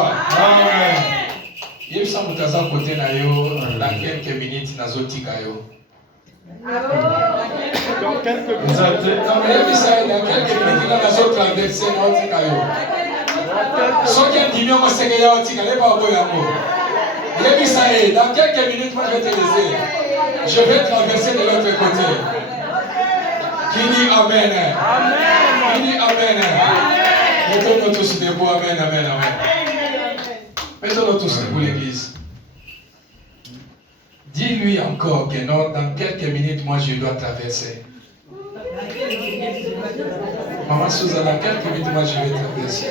soit. Amen. Il semble que ça côté dans quelques minutes nazotika yo. Dans quelques minutes. Dans quelques minutes nazo traverser nazotika yo. Ceux qui ont dit non, c'est que nazotika les pas boy yango. Dans quelques minutes moi je vais te laisser. Je vais traverser de l'autre côté. Qui dit amen? Amen. Qui dit amen? Mettons-nous tous debout. Amen, amen, amen. Mettons-nous tous debout l'église. Dis-lui encore que non, dans quelques minutes, moi je dois traverser. Maman Souza, dans quelques minutes, moi je vais traverser.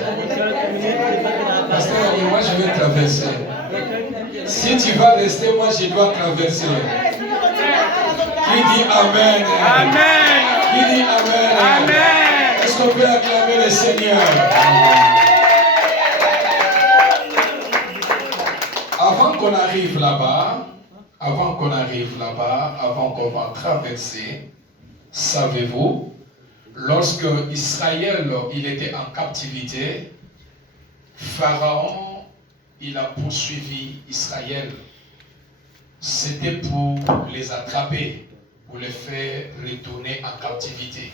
Pasteur, moi je vais traverser. Si tu vas rester, moi je dois traverser. Qui dit amen? Amen. Qui dit amen? Amen. Est-ce qu'on peut acclamer le Seigneur? Avant qu'on arrive là-bas, avant qu'on va traverser, savez-vous, lorsque Israël il était en captivité, Pharaon il a poursuivi Israël. C'était pour les attraper, pour les faire retourner en captivité,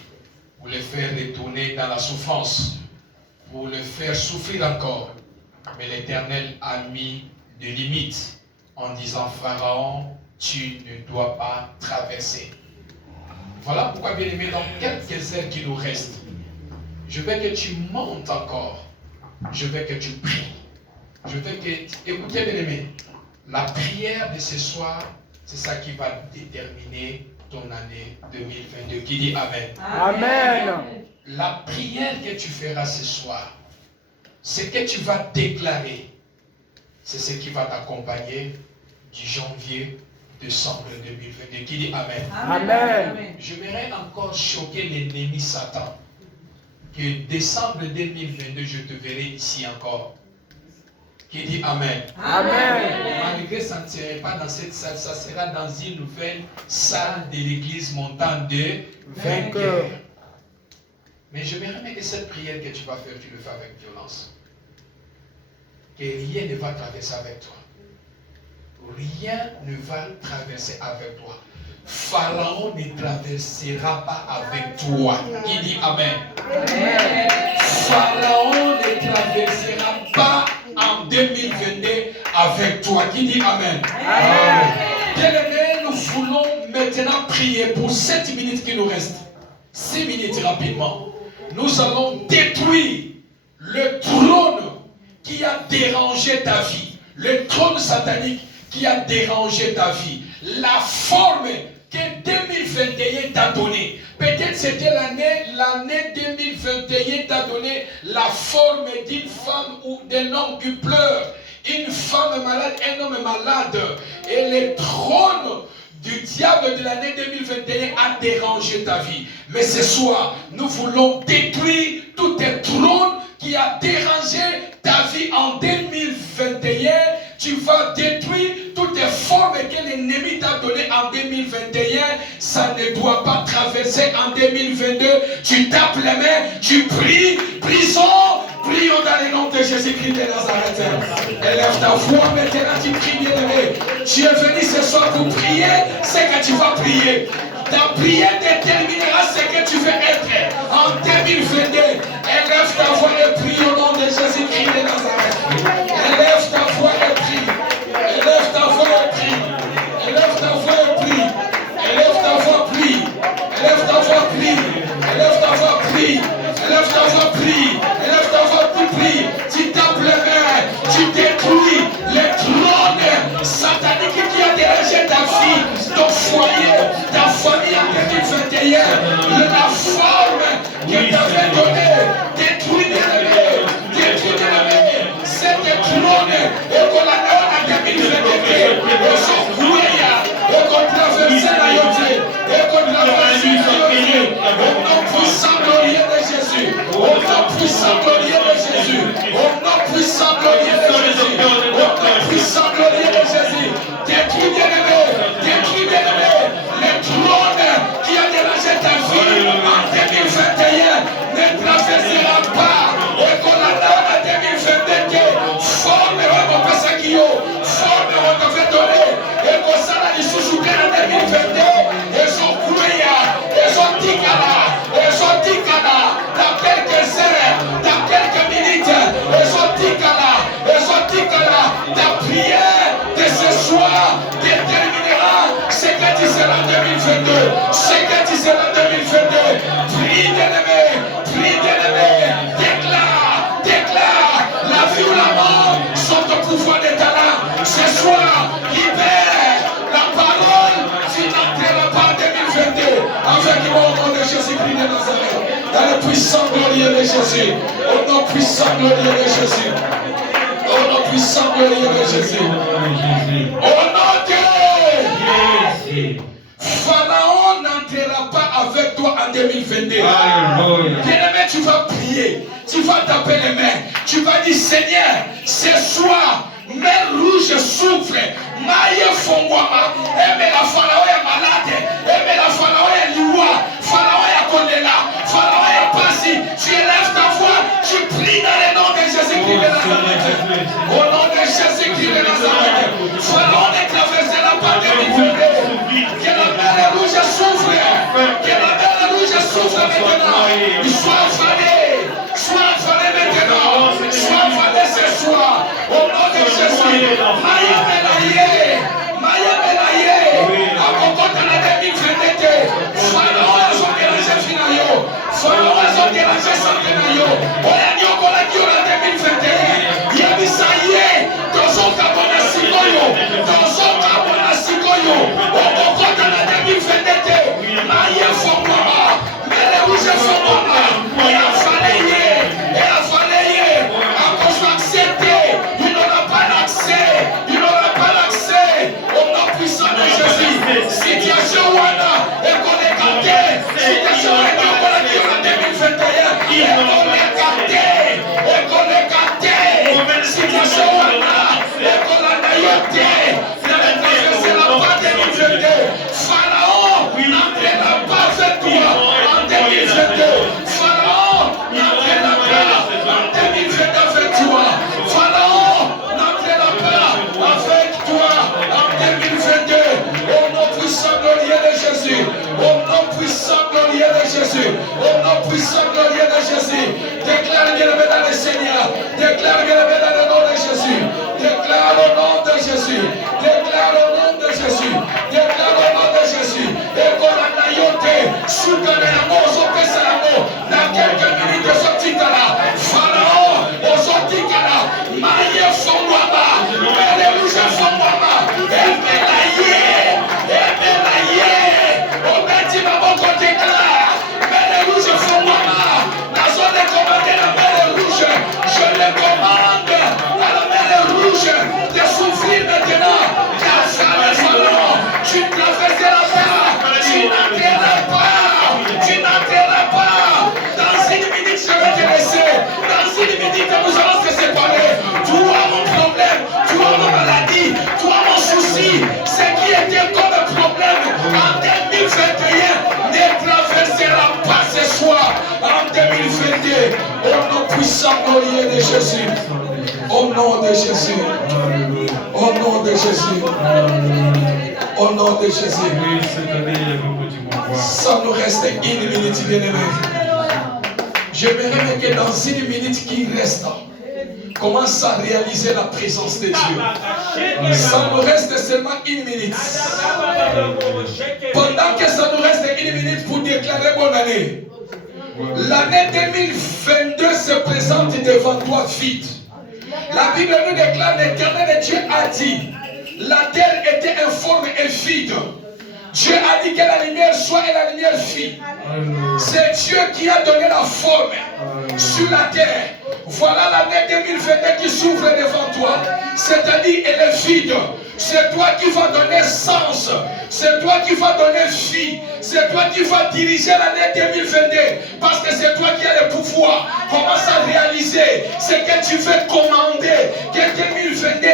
pour les faire retourner dans la souffrance, pour les faire souffrir encore. Mais l'Éternel a mis des limites en disant Pharaon, tu ne dois pas traverser. Voilà pourquoi, bien aimé, dans quelques heures qui nous restent, je veux que tu montes encore. Je veux que tu pries. Je veux que, écoutez, bien aimé, la prière de ce soir, c'est ça qui va déterminer ton année 2022. Qui dit Amen? Amen. La prière que tu feras ce soir, ce que tu vas déclarer, c'est ce qui va t'accompagner du janvier, décembre 2022. Qui dit Amen? Amen. J'aimerais encore choquer l'ennemi Satan. Que décembre 2022, je te verrai ici encore. Qui dit Amen. Amen. Malgré ça ne serait pas dans cette salle, ça sera dans une nouvelle salle de l'église montante de vainqueurs. Mais je me remets que cette prière que tu vas faire, tu le fais avec violence. Que rien ne va traverser avec toi. Rien ne va traverser avec toi. Pharaon ne traversera pas avec toi. Qui dit Amen. Amen. Pharaon ne traversera pas en 2022 avec toi. Qui dit Amen. Amen. Bien-aimés, nous voulons maintenant prier pour 7 minutes qui nous restent. 6 minutes rapidement. Nous allons détruire le trône qui a dérangé ta vie. Le trône satanique qui a dérangé ta vie. La forme que 2021 t'a donnée. Peut-être c'était l'année 2021 t'a donné la forme d'une femme ou d'un homme qui pleure. Une femme malade, un homme malade. Et le trône du diable de l'année 2021 a dérangé ta vie. Mais ce soir, nous voulons détruire tout un trône qui a dérangé ta vie en 2021. Tu vas détruire toutes les formes que l'ennemi t'a données en 2021. Ça ne doit pas traverser en 2022. Tu tapes les mains, tu pries, prions dans le nom de Jésus-Christ de Nazareth. Élève ta voix maintenant, tu pries bien aimé. Tu es venu ce soir pour prier, c'est que tu vas prier. Ta prière déterminera ce que tu veux être en 2022. Élève ta voix et prie au nom de Jésus-Christ de Nazareth. Élève ta voix et prie. Élève ta voix et prie. Élève ta voix et prie. Élève ta voix, prie. Élève ta voix, prie. Élève ta voix, prie. Élève ta voix, prie. Élève ta voix, prie. Tu tapes les mains. Tu détruis les trônes sataniques qui a dérangé ta vie, ton foyer, ta famille en 2021. La forme que t'avait donnée. Détruis l'ennemi. Détruis l'ennemi. C'est des trônes. Et qu'on a en 2021. Et son couille. Et qu'on traverse la yoté. Et qu'on traverse la yoté. Au nom puissant glorieux de Jésus. Au nom puissant glorieux de Jésus. Au nom puissant glorieux de Jésus. Au nom puissant glorieux de Jésus. Détruis bien-aimé. Détruis bien-aimé. Le trône qui a dérangé ta vie en 2021 ne traversera pas. Et qu'on attend en 2022. 2022. Ce que tu seras en 2022. Prie, bien-aimé. Prie, bien-aimé. Déclare. La vie ou la mort sont au pouvoir des talents. Ce soir, libère la parole. Tu n'entreras pas en 2022. Avec moi, au nom de Jésus-Christ de Nazareth. Dans le puissant glorieux de Jésus. Au nom puissant glorieux de Jésus. Au nom puissant glorieux de Jésus. Au nom de Jésus. Pharaon n'entrera pas avec toi en 2022. Bien-aimé, tu vas prier. Tu vas taper les mains. Tu vas dire, Seigneur, ce soir, mer rouge souffre. Maïe fongwama. Mais la Pharaon est malade. Mais la Pharaon est liwa. Pharaon est condamné. Pharaon est passé. Tu élèves ta voix. Tu pries dans le nom de Jésus-Christ de Nazareth. Au nom de Jésus-Christ de Nazareth. Pharaon ne traversera pas 2022. Que la mer rouge souffre. Que la mer rouge souffre maintenant. Sois affalé. Sois affalé maintenant. Sois affalé ce soir. Au nom de Jésus. Maya Melaye. Maya Melaye. À Kokota la 2022. Pharaon a son dérangé finayo. Pharaon a son dérangé centenario. Oya nyoko la kio la 2021. Yabisaye. Tozo kabona sikoyo. Tozo kabona sikoyo. Kokota la 2022. Maya Fongwama. Mele rouge Fongwama. Et a fallu. Et a fallu. À cause d'accepter. Il n'aura pas l'accès. Il n'aura pas l'accès. Au nom puissant de Jésus. Situation Wana. Et qu'on est gâté. Situation Wana. Et qu'on est gâté. Et qu'on est gâté. Situation Wana. Et qu'on a naïveté. C'est la part 2022. Pharaon n'entraînera pas avec toi en 2022. Pharaon n'entraînera pas en 2022 avec toi. Pharaon n'entraînera pas avec toi en 2022. Au nom puissant glorieux de Jésus. Au nom puissant glorieux de Jésus. Au nom puissant glorieux de Jésus. Déclare bien-aimé dans le Seigneur. Déclare bien-aimé dans le nom de Jésus. Déclare au nom de Jésus. Déclare au nom de Jésus. Déclare au nom de Jésus. Et qu'on a naïoté. Soutane l'amour, sopesa l'amour. Dans quelques minutes, sortikala. Pharaon, au sortikala. Maïe Fongwama. Mele rouge Fongwama. Emelaye. Au bâti Maboko déclare. Mele rouge Fongwama. La zone est commandée la mele rouge. Je le commande à la mele rouge de souffrir maintenant. Car ça le Pharaon. Tu traverseras pas. Tu n'entrera pas. Tu n'entrera pas. Dans une minute, je vais te laisser. Dans une minute, nous allons se séparer. Tu as mon problème. Tu as mon maladie. Tu as mon souci. Ce qui était comme problème en 2021 ne traversera pas ce soir en 2022. Au nom puissant glorieux de Jésus. Au nom de Jésus. Au nom de Jésus. Au nom de Jésus. Ça nous reste une minute, bien-aimé. J'aimerais que dans une minute qui reste, commence à réaliser la présence de Dieu. Ça nous reste seulement une minute. Pendant que ça nous reste une minute pour déclarer bonne année. L'année 2022 se présente devant toi vite. La Bible nous déclare, l'Éternel Dieu a dit, la terre était informe et vide. Dieu a dit que la lumière soit et la lumière fit. C'est Dieu qui a donné la forme sur la terre. Voilà l'année 2022 qui s'ouvre devant toi. C'est-à-dire, elle est vide. C'est toi qui vas donner sens. C'est toi qui vas donner vie. C'est toi qui vas diriger l'année 2022. Parce que c'est toi qui as le pouvoir. Commence à réaliser ce que tu veux commander. Que 2022,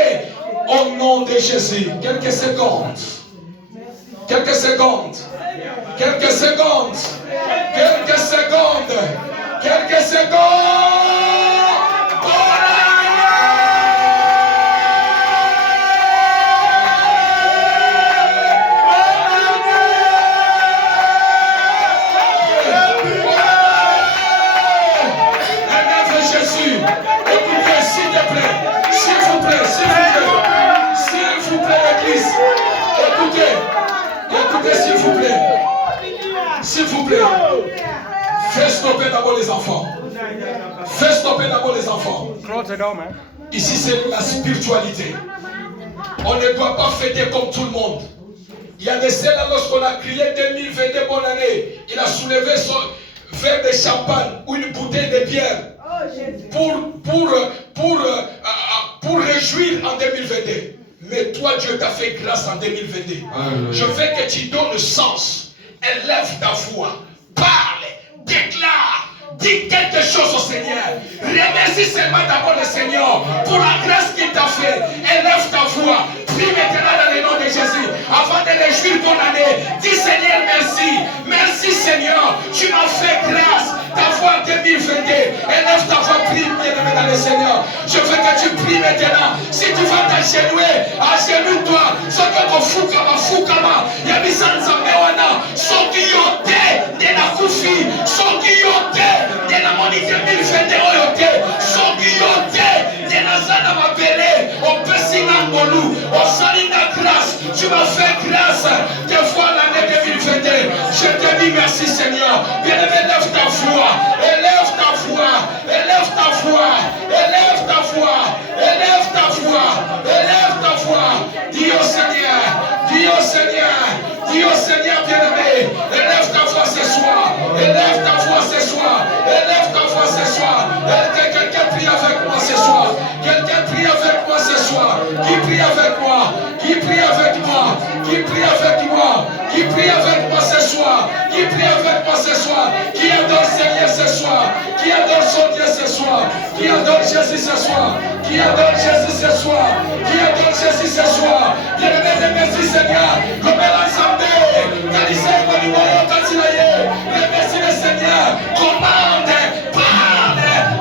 au nom de Jésus. Quelques secondes. Quelques secondes. Quelques secondes. Quelques secondes. Quelques secondes. Écoutez, s'il vous plaît. stopper d'abord les enfants. Fais stopper d'abord les enfants. Ici, c'est la spiritualité. On ne doit pas fêter comme tout le monde. Il y a des celles-là, lorsqu'on a crié 2022 bonne année, il a soulevé son verre de champagne ou une bouteille de bière pour réjouir en 2022. Mais toi, Dieu t'a fait grâce en 2022. Je veux que tu donnes le sens. Élève ta voix. Parle. Déclare. Dis quelque chose au Seigneur. Remercie seulement d'abord le Seigneur pour la grâce qu'il t'a fait. Élève ta voix. Prie maintenant dans le nom de Jésus. Avant de réjouir ton année, dis Seigneur merci. Merci Seigneur. Tu m'as fait grâce. Ta voix 2022. Élève ta voix. Prie bien-aimé dans le Seigneur. Je veux que tu pries maintenant. Si tu vas t'agenouiller, agenouille-toi. Fukama. Yabisanza mewana. Sokiyote. Dena kufi. Sokiyote. Dena moni 2022 oyote. Sokiyote. Dena zana mabele. Opesinga ngolu. Osalina grâce. Tu m'as fait grâce. Des fois l'année 2022. Je te dis merci Seigneur. Bien-aimé, élève ta voix. Élève ta voix. Élève ta voix. Élève ta voix. Élève ta voix. Élève ta voix. Dis au Seigneur. Dis au Seigneur. Dis au Seigneur bien-aimé. Élève ta voix ce soir. Élève ta voix ce soir. Élève ta voix ce soir. Quelqu'un prie avec moi ce soir. Quelqu'un prie avec moi ce soir. Qui prie avec moi? Qui prie avec moi? Qui prie avec moi? Qui prie avec moi ce soir? Qui prie avec moi ce soir? Qui adore Seigneur ce soir? Qui adore son Dieu ce soir? Qui adore Jésus ce soir? Qui adore Jésus ce soir? Qui adore Jésus ce soir? Bien-aimé, merci Seigneur. Comme l'ensemble, remercie le Seigneur. Commande, parle,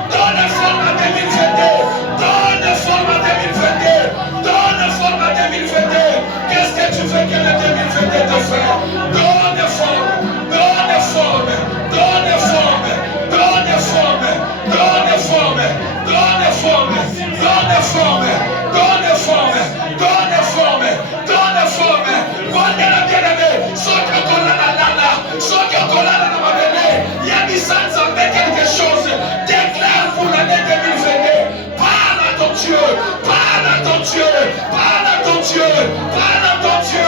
donne forme à 2022. Donne forme à 2022. Donne forme à 2022. Qu'est-ce que tu veux que le 2022 te fasse? Donne forme, donne forme, donne forme, donne forme, donne forme, donne forme, donne forme, donne forme, donne forme, donne forme. Bonne la bien-aimée, soki okolala lala, soki okolala na mabele, yabisa nzambe quelque chose. Déclare pour l'année 2022. Parle à ton Dieu, parle à ton Dieu, parle à ton Dieu, parle à ton Dieu,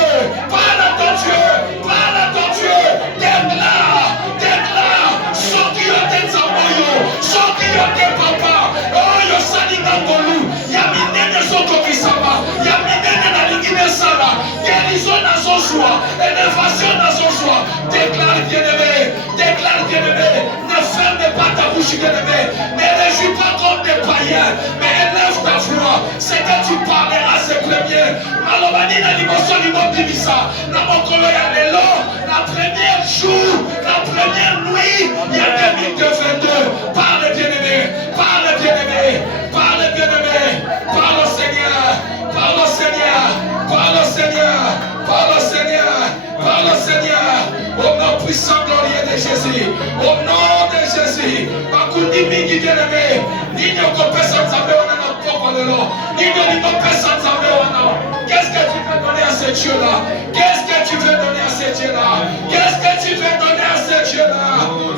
parle à ton Dieu, parle à ton Dieu. Déclare, déclare, soki yote nzamboyo, soki yote papa, oyo salinga ngolu, yaminene soko bisama, yaminene na lingine sala, guérison dans son choix, élévation dans son choix. Déclare bien-aimé, déclare bien-aimé, ne ferme pas ta bouche bien-aimé, ne réjouis pas comme des païens, mais élève ta voix, c'est que tu parleras ces premiers. Malobani na limoso limobimisa, na mokolo ya lelo, la première jour, la première nuit, il y a 2022. Parle bien-aimé, parle bien-aimé, parle bien-aimé, parle au Seigneur, parle au Seigneur, parle au Seigneur, parle au Seigneur, parle au Seigneur, au nom puissant glorieux de Jésus, au nom de Jésus. Bakundi mingi bien-aimé, Nino kopesa nzambe wana na poko lelo, Nino kopesa nzambe wana. Qu'est-ce que tu veux donner à ce Dieu-là? Qu'est-ce que tu veux donner à ce Dieu-là? Qu'est-ce que tu veux donner à ce Dieu-là?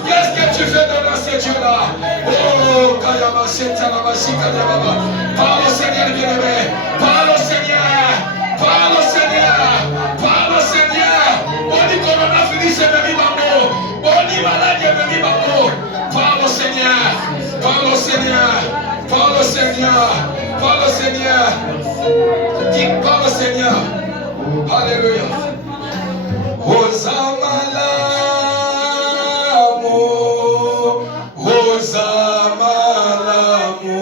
Qu'est-ce que tu veux donner à ce Dieu-là? Oh, Kayama Shetana Mashika Yababa. Parle au Seigneur bien-aimé, parle au Seigneur, parle au Seigneur, parle au Seigneur. Boni coronavirus est venu bango, boni maladie est venu bango. Parle au Seigneur, parle au Seigneur, parle au Seigneur, parle au Seigneur. Dis, parle au Seigneur. Alléluia. Osamalamu, Osamalamu,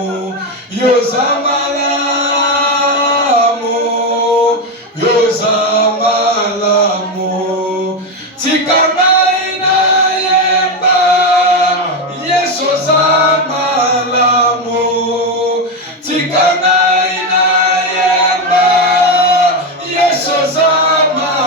Yosamalamu, Yosamalamu. Tikamaina yemba, Yesu Osamalamu. Tikamaina yemba, Yesu Osamalamu.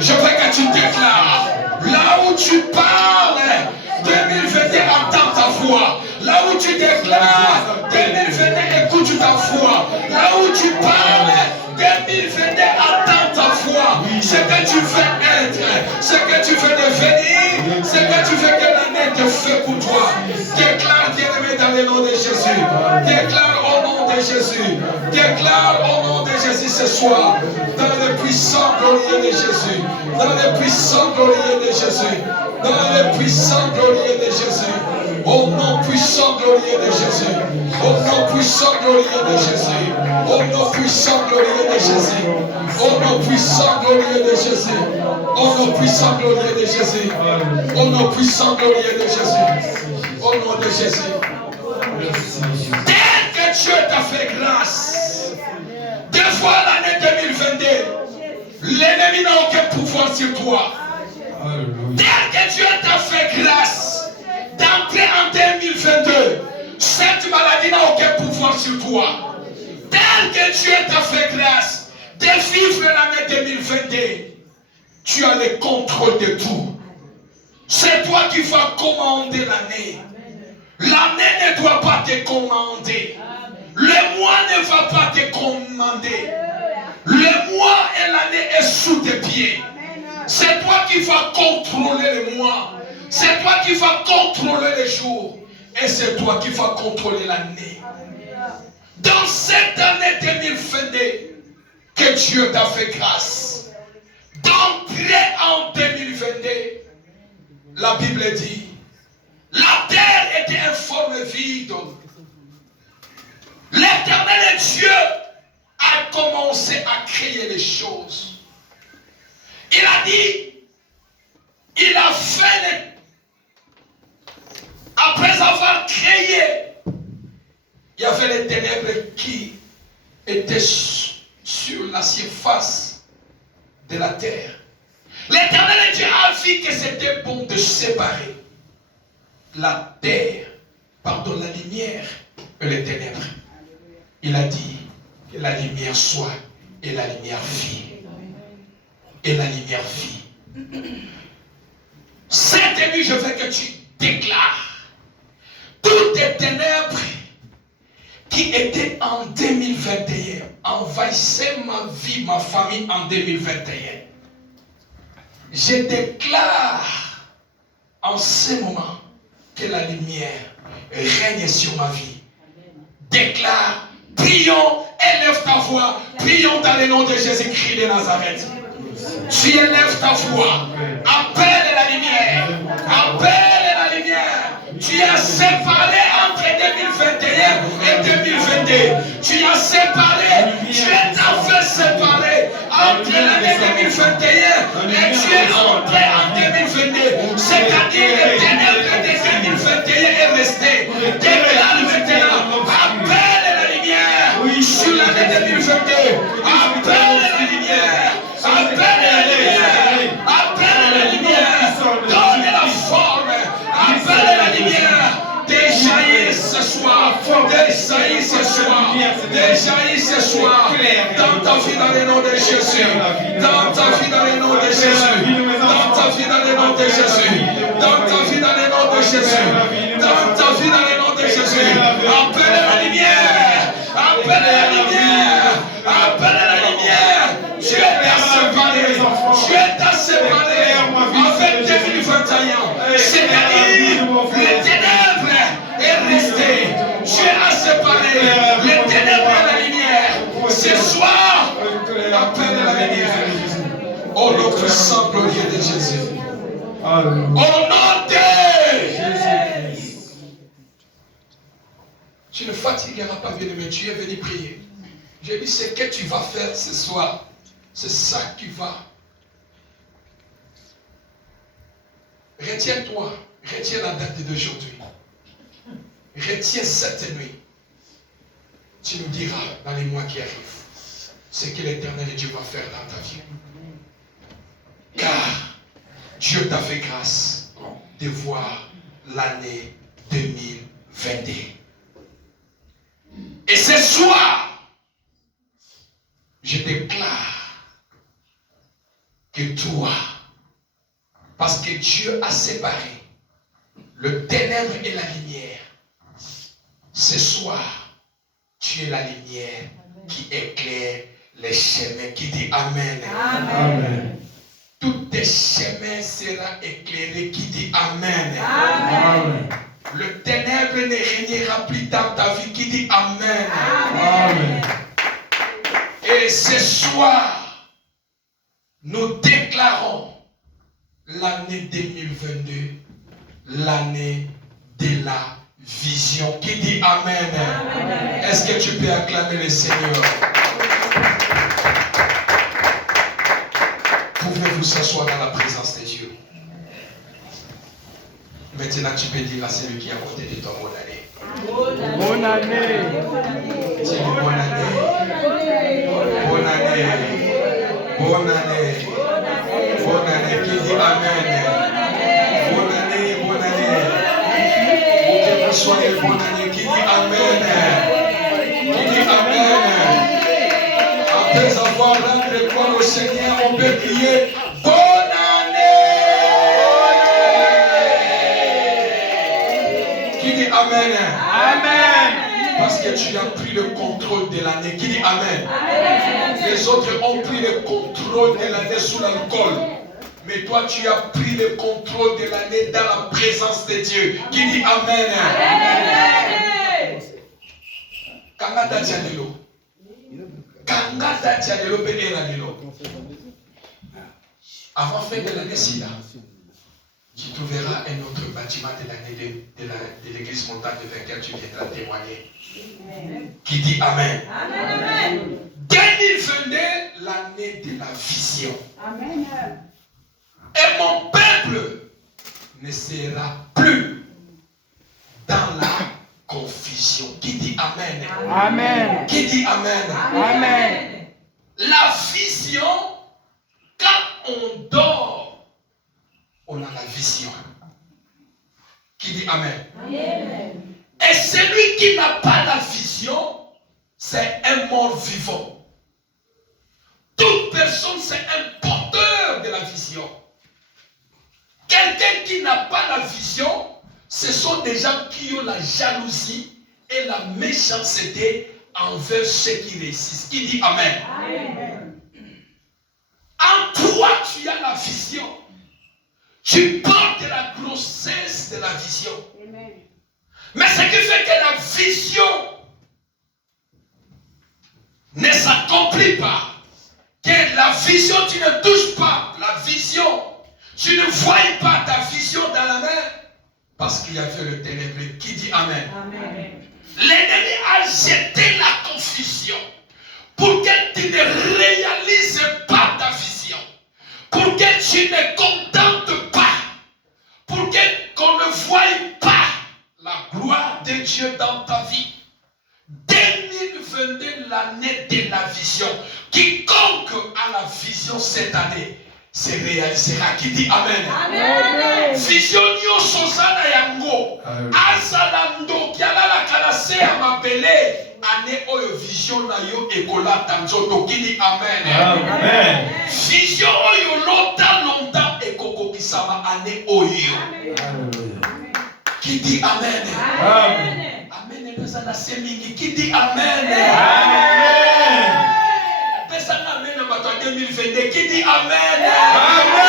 Je veux que tu déclares, là où tu parles, 2021 entends ta voix. Là où tu déclares, 2021 écoute ta voix. Là où tu parles, 2021 entends ta voix. Ce que tu veux être, ce que tu veux devenir, ce que tu veux que l'année te fait pour toi. Déclare, bien-aimé, dans le nom de Jésus. Déclare au nom de Jésus. Déclare au nom de Jésus ce soir. Dans le puissant glorieux de Jésus. Dans le puissant glorieux de Jésus. Dans le puissant glorieux de Jésus. Au nom puissant glorieux de Jésus. Au nom puissant glorieux de Jésus. Au nom puissant glorieux de Jésus. Au nom puissant glorieux de Jésus. Au nom puissant glorieux de Jésus. Au nom puissant glorieux de Jésus. Au nom de Jésus. Dès que Dieu t'a fait grâce, des fois l'année 2022, l'ennemi n'a aucun pouvoir sur toi. Dès que Dieu t'a fait grâce d'entrer en 2022, cette maladie n'a aucun pouvoir sur toi. Dès que Dieu t'a fait grâce de vivre l'année 2022, tu as le contrôle de tout. C'est toi qui vas commander l'année. L'année ne doit pas te commander. Le mois ne va pas te commander. Le mois et l'année est sous tes pieds. C'est toi qui vas contrôler le mois. C'est toi qui vas contrôler les jours. Et c'est toi qui vas contrôler l'année. Dans cette année 2022, que Dieu t'a fait grâce d'entrer en 2022, la Bible dit, la terre était informe vide. L'éternel Dieu a commencé à créer les choses. Il a dit, il a fait, après avoir créé, il y avait les ténèbres qui étaient sur la surface de la terre. L'éternel Dieu a vu que c'était bon de séparer la terre, la lumière et les ténèbres. Il a dit, Que la lumière soit. Et la lumière vit. Et la lumière vit. Cette nuit, je veux que tu déclares toutes les ténèbres qui étaient en 2021, envahissaient ma vie, ma famille en 2021. Je déclare en ce moment que la lumière règne sur ma vie. Déclare, prions, élève ta voix, prions dans le nom de Jésus-Christ de Nazareth. Tu élèves ta voix, appelle la lumière, appelle la lumière. Tu as séparé entre 2021 et 2022. Tu as séparé, Dieu t'a fait séparer entre l'année 2021 et tu es entré en 2022. C'est-à-dire les ténèbres de 2021 est resté. Déclare maintenant, appelle la lumière sur l'année 2022. Appelle la lumière, appelle la lumière, appelle la lumière, donne la forme, appelle la lumière. Déjaillis ce soir, déjaillis ce soir, déjaillis ce soir, dans ta vie dans le nom de Jésus, dans ta vie dans le nom de Jésus, dans ta vie dans le nom de Jésus, dans ta vie dans le nom de Jésus, dans ta vie dans le nom de Jésus, appelle la lumière, appelle la lumière, appelle la lumière. Dieu t'a séparé, Dieu t'a séparé avec 2021, c'est-à-dire les ténèbres est resté. Dieu a séparé les ténèbres et la lumière. Ce soir, appelle la lumière. Oh, notre sang glorieux de Jésus. Au nom de Jésus. Tu ne fatigueras pas, bien-aimé. Tu es venu prier. J'ai dit, ce que tu vas faire ce soir, c'est ça qui va. Retiens-toi, retiens la date d'aujourd'hui. Retiens cette nuit. Tu nous diras dans les mois qui arrivent ce que l'Éternel Dieu va faire dans ta vie. Car Dieu t'a fait grâce de voir l'année 2022. Et ce soir, je déclare que toi, parce que Dieu a séparé le ténèbre et la lumière, ce soir, tu es la lumière qui éclaire les chemins, qui dit Amen. Amen. Tous tes chemins seront éclairés, qui dit Amen. Amen. Le ténèbre ne régnera plus dans ta vie, qui dit Amen. Amen. Et ce soir, nous déclarons l'année 2022, l'année de la vision. Qui dit Amen. Amen. Est-ce que tu peux acclamer le Seigneur? Pouvez-vous s'asseoir dans la présence de Dieu? Maintenant, tu peux dire à celui qui est à côté de toi, bonne année. Bonne année. Dis bonne année. Bonne année. Bonne année. Bonne année. Qui dit Amen. Bonne année. Bonne année. Que vous soyez bonne année. Qui dit Amen. Qui dit Amen. Après avoir rendu gloire au Seigneur, on peut crier bonne année. Qui dit Amen. Amen. Parce que tu as pris le contrôle de l'année. Qui dit Amen. Amen. Les autres ont pris le contrôle de l'année sous l'alcool. Mais toi, tu as pris le contrôle de l'année dans la présence de Dieu. Qui dit Amen. Amen. Kangata Dianelo. Kangata Dianelo Beneranelo. Avant fin de l'année Sida, tu trouveras un autre bâtiment de l'année de l'église montagne de vainqueur, tu viendras témoigner. Amen. Qui dit Amen. Amen. 2022, l'année de la vision. Amen. Et mon peuple ne sera plus dans la confusion. Qui dit Amen. Amen. Qui dit Amen. Amen. La vision, quand on dort, on a la vision. Qui dit Amen. Amen. Et celui qui n'a pas la vision, c'est un mort vivant. Toute personne, c'est un porteur de la vision. Quelqu'un qui n'a pas la vision, ce sont des gens qui ont la jalousie et la méchanceté envers ceux qui réussissent. Qui dit Amen? Amen. En toi, tu as la vision. Tu portes la grossesse de la vision. Amen. Mais ce qui fait que la vision ne s'accomplit pas, que la vision, tu ne touches pas la vision, tu ne vois pas ta vision dans la main, parce qu'il y avait le ténébreux. Qui dit Amen? Amen. L'ennemi a jeté la confusion pour que tu ne réalises pas ta vision, pour que tu ne contentes pas, pour qu'on ne voie pas la gloire de Dieu dans ta vie. 2022, l'année de la vision. Quiconque a la vision cette année se réalisera. Qui dit Amen? Amen. Vision nyo sosana yango. Azalando qui a la kalase à m'appeler. Année oyo vision na yo ekola tanzoto. Qui dit Amen? Amen. Vision oyo longtemps ekoko kisama année oyo. Qui dit Amen? Amen. Amen. Qui dit Amen? Amen. Personne Amen en 2022. Qui dit Amen? Amen.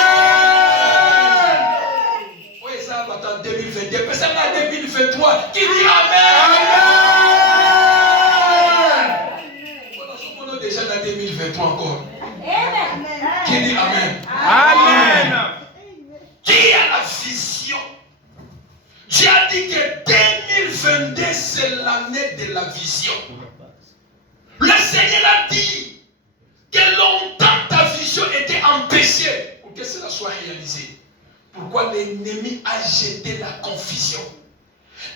Oui, ça va en 2022. Personne en 2023. Qui dit Amen? Voilà, nous sommes déjà dans 2023 encore. Qui dit Amen? Amen. Qui a la vision? Dieu a dit que 2022 c'est l'année de la vision. Le Seigneur a dit que longtemps ta vision était empêchée pour que cela soit réalisé. Pourquoi l'ennemi a jeté la confusion?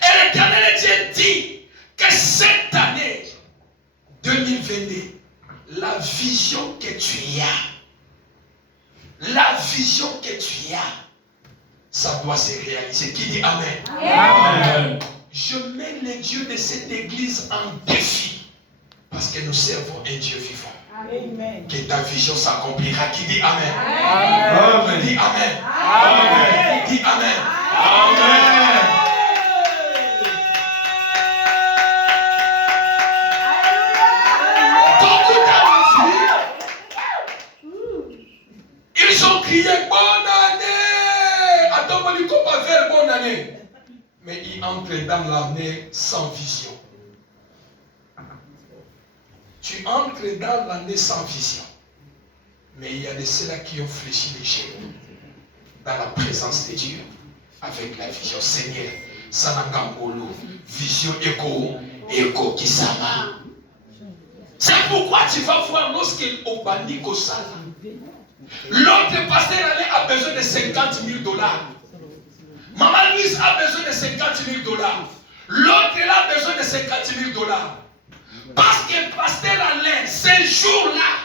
Et l'Éternel Dieu dit que cette année 2022, la vision que tu as, ça doit se réaliser. Qui dit Amen? Amen. Je mets les dieux de cette église en défi parce que nous servons un Dieu vivant. Amen. Que ta vision s'accomplira. Qui dit Amen? Amen. Qui dit Amen? Amen. Qui dit Amen? Amen. Beaucoup d'enfants, ils ont crié bonne année. Bonne année. Mais ils entrent dans l'année sans vision. Tu entres dans l'année sans vision. Mais il y a de ceux-là qui ont fléchi les genoux dans la présence de Dieu avec la vision. Seigneur, Sanangangolo, vision écho Kisama. C'est pourquoi tu vas voir lorsqu'il obani Kosala. L'autre pasteur a besoin de 50 000 $. Maman Louise a besoin de 50 000 $. L'autre a besoin de 50 000 $. Parce que pasteur Alain, ce jour-là,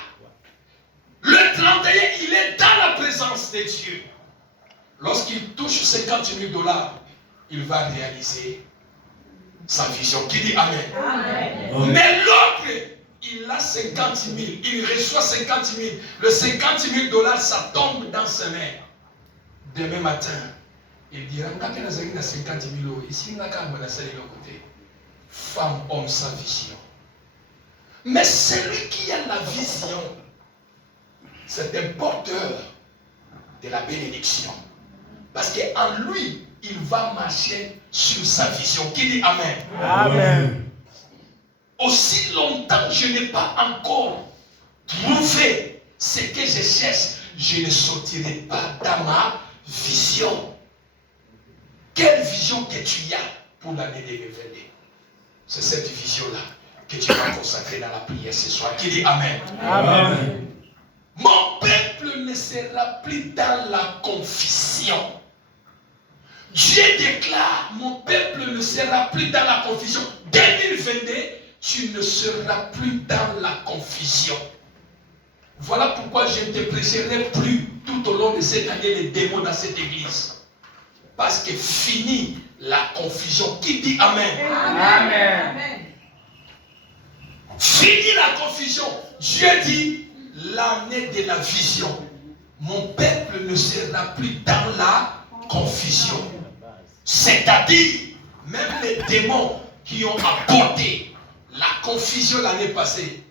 le 31, il est dans la présence de Dieu. Lorsqu'il touche 50 000 $, il va réaliser sa vision. Qui dit Amen? Amen. Mais l'autre, il a 50 000, il reçoit 50 000. Le 50 000 $, ça tombe dans ses mains. Demain matin, il dira, quand il a 50 000 €, ici, il a quand même côté. Femme, homme sans vision. Mais celui qui a la vision, c'est un porteur de la bénédiction. Parce qu'en lui, il va marcher sur sa vision. Qui dit Amen? Amen. Aussi longtemps je n'ai pas encore trouvé ce que je cherche, je ne sortirai pas dans ma vision. Quelle vision que tu as pour l'année 2022? C'est cette vision-là que tu vas consacrer dans la prière ce soir. Qui dit Amen? Amen. Mon peuple ne sera plus dans la confusion. Dieu déclare, mon peuple ne sera plus dans la confusion. 2022, tu ne seras plus dans la confusion. Voilà pourquoi je ne te prêcherai plus tout au long de cette année les démons dans cette église. Parce que fini la confusion. Qui dit Amen? Amen. Amen. Fini la confusion. Dieu dit, l'année de la vision. Mon peuple ne sera plus dans la confusion. C'est-à-dire, même les démons qui ont apporté la confusion l'année passée,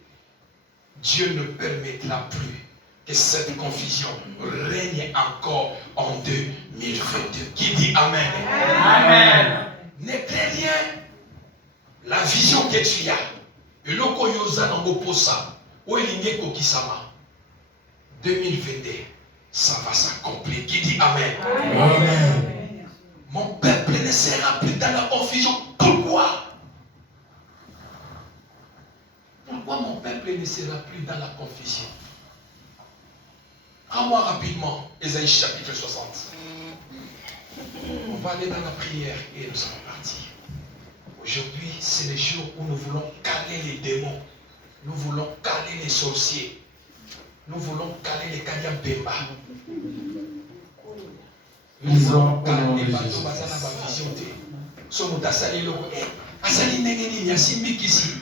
Dieu ne permettra plus que cette confusion règne encore en 2022. Qui dit Amen? Amen. Ne crée rien. La vision que tu as, et le koyosa n'angoposa, ou elinge kokisama, 2022, ça va s'accomplir. Qui dit Amen? Amen. Mon peuple ne sera plus dans la confusion. Pourquoi? Pourquoi mon peuple ne sera plus dans la confusion? Prends-moi rapidement Ésaïe chapitre 60. On va aller dans la prière et nous allons partir. Aujourd'hui, c'est le jour où nous voulons caler les démons. Nous voulons caler les sorciers. Nous voulons caler les Kanyambemba. Nous voulons caler les bateaux basés dans la vision. Sommes asali loko. Asali nengeni yasimbi kisi.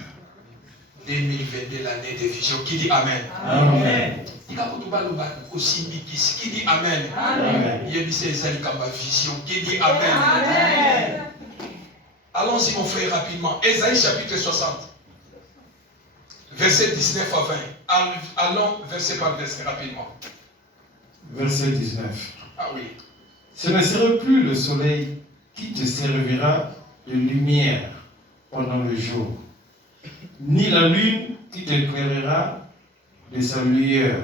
2022 l'année de vision. Qui dit Amen? Amen. Qui dit Amen? Amen. Vision. Qui dit Amen? Amen. Allons-y mon frère rapidement. Ésaïe chapitre 60. Verset 19 à 20. Allons verset par verset rapidement. Verset 19. Ah oui. Ce ne sera plus le soleil qui te servira de lumière pendant le jour, ni la lune qui t'éclairera de sa lueur.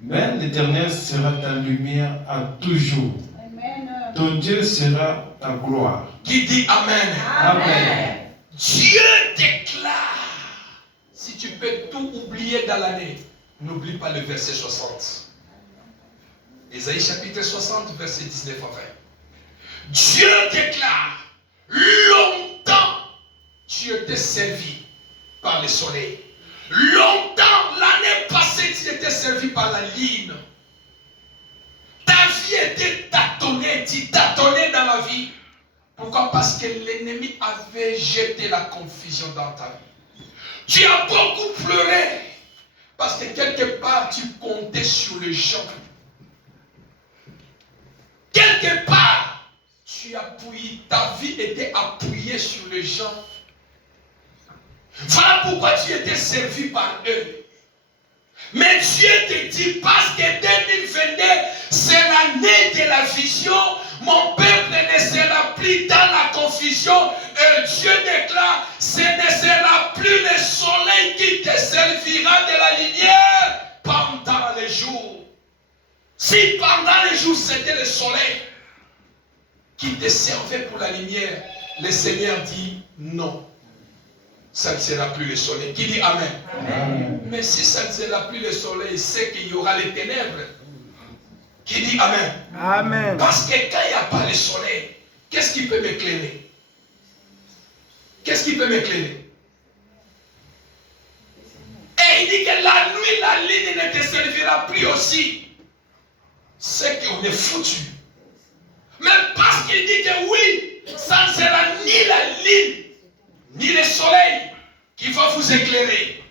Mais l'Éternel sera ta lumière à toujours. Amen. Ton Dieu sera ta gloire. Qui dit Amen? Amen. Dieu déclare. Si tu peux tout oublier dans l'année, n'oublie pas le verset 60. Ésaïe chapitre 60, verset 19 à 20. Dieu déclare, longtemps tu étais servi par le soleil. Longtemps, l'année passée, tu étais servi par la lune. Ta vie était tâtonnée, tu tâtonnais dans la vie. Pourquoi? Parce que l'ennemi avait jeté la confusion dans ta vie. Tu as beaucoup pleuré. Parce que quelque part, tu comptais sur les gens. Quelque part, tu appuies, ta vie était appuyée sur les gens. Voilà pourquoi tu étais servi par eux. Mais Dieu te dit, parce que 2022, c'est l'année de la vision, mon peuple ne sera plus dans la confusion. Et Dieu déclare, ce ne sera plus le soleil qui te servira de la lumière pendant les jours. Si pendant les jours c'était le soleil qui te servait pour la lumière, le Seigneur dit non. Ça ne sera plus le soleil. Qui dit Amen? Amen. Mais si ça ne sera plus le soleil, c'est qu'il y aura les ténèbres. Qui dit Amen? Amen. Parce que quand il n'y a pas le soleil, qu'est-ce qui peut m'éclairer? Qu'est-ce qui peut m'éclairer? Et il dit que la nuit, la lune ne te servira plus aussi. C'est qu'on est foutu. Mais parce qu'il dit que oui, ça ne sera ni la lune, ni le soleil qui va vous éclairer.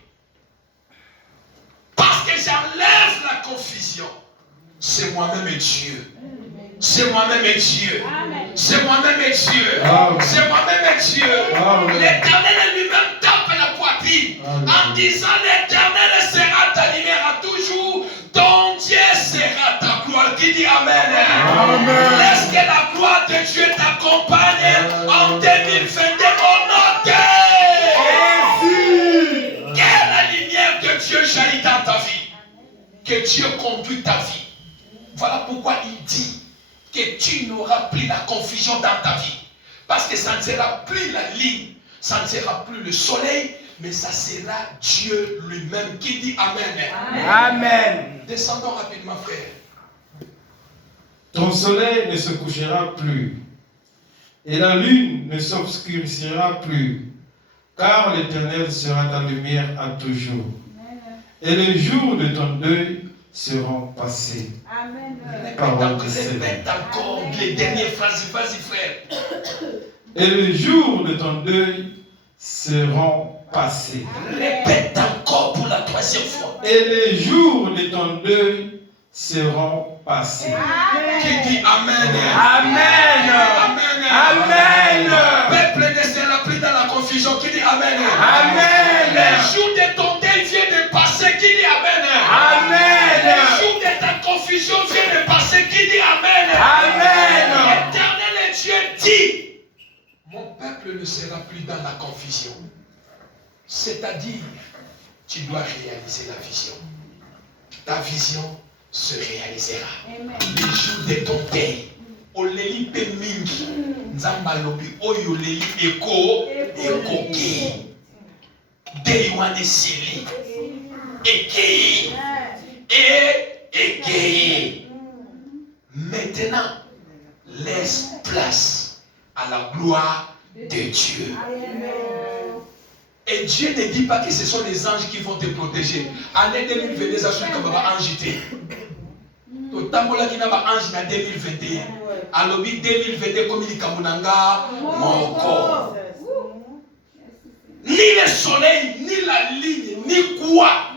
Parce que j'enlève la confusion. C'est moi-même et Dieu. C'est moi-même et Dieu. C'est moi-même et Dieu. C'est moi-même et Dieu. L'Éternel lui-même tape la poitrine en disant l'Éternel sera ta lumière à toujours. Ton Dieu sera ta gloire. Qui dit Amen? Amen. Laisse que la gloire de Dieu t'accompagne en 2022 au nom de Jésus. Que la lumière de Dieu jaillit dans ta vie. Que Dieu conduit ta vie. Voilà pourquoi il dit que tu n'auras plus la confusion dans ta vie. Parce que ça ne sera plus la ligne, ça ne sera plus le soleil, mais ça sera Dieu lui-même qui dit Amen. Amen. Descendons rapidement, frère. Ton soleil ne se couchera plus, et la lune ne s'obscurcira plus, car l'Éternel sera ta lumière à toujours. Et les jours de ton deuil seront passés. Amen. Répète encore les dernières phrases, vas-y frère. Et le jour de ton deuil seront passés. Répète encore pour la 3e fois. Et les jours de ton deuil seront passés. Qui dit Amen? Amen. Amen. Amen. Le peuple ne sera plus dans la confusion. Qui dit Amen? Amen. Les jours de ton deuil viennent de passer. Qui dit Amen? Amen. Les jours de ta confusion viennent de passer. Qui dit Amen? Amen. L'Éternel Dieu dit, mon peuple ne sera plus dans la confusion. C'est-à-dire, tu dois réaliser la vision. Ta vision se réalisera. Les jours de ton deuil. Oleli pe mingi. Nzamba lobi oyo leli eko ekoki. Deuil wane sili. Ekei. Et ekei. Maintenant, laisse place à la gloire de Dieu. Et Dieu ne dit pas que ce sont les anges qui vont te protéger. Année 2022, ça suit comme un ange. Totambola qui n'a pas ange en 2021. Alors, 2022, comme il y a moko. Ni le soleil, ni la ligne, ni quoi.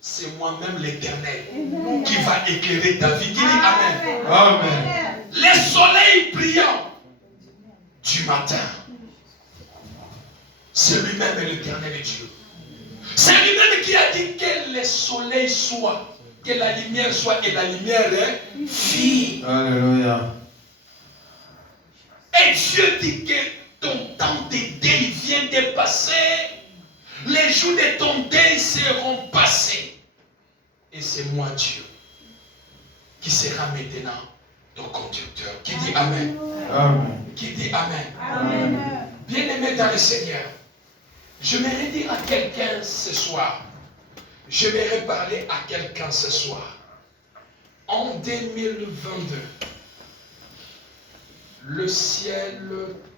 C'est moi-même l'Éternel qui va éclairer ta vie. Qui dit Amen. Amen. Le soleil brillant du matin. C'est lui-même l'Éternel Dieu. C'est lui-même qui a dit que le soleil soit, que la lumière soit, et la lumière fit. Alléluia. Et Dieu dit que ton temps de deuil vient de passer. Les jours de ton deuil seront passés. Et c'est moi Dieu qui sera maintenant ton conducteur. Qui dit Amen. Amen. Qui dit Amen. Amen. Bien-aimé dans le Seigneur, j'aimerais dire à quelqu'un ce soir, j'aimerais parler à quelqu'un ce soir. En 2022, le ciel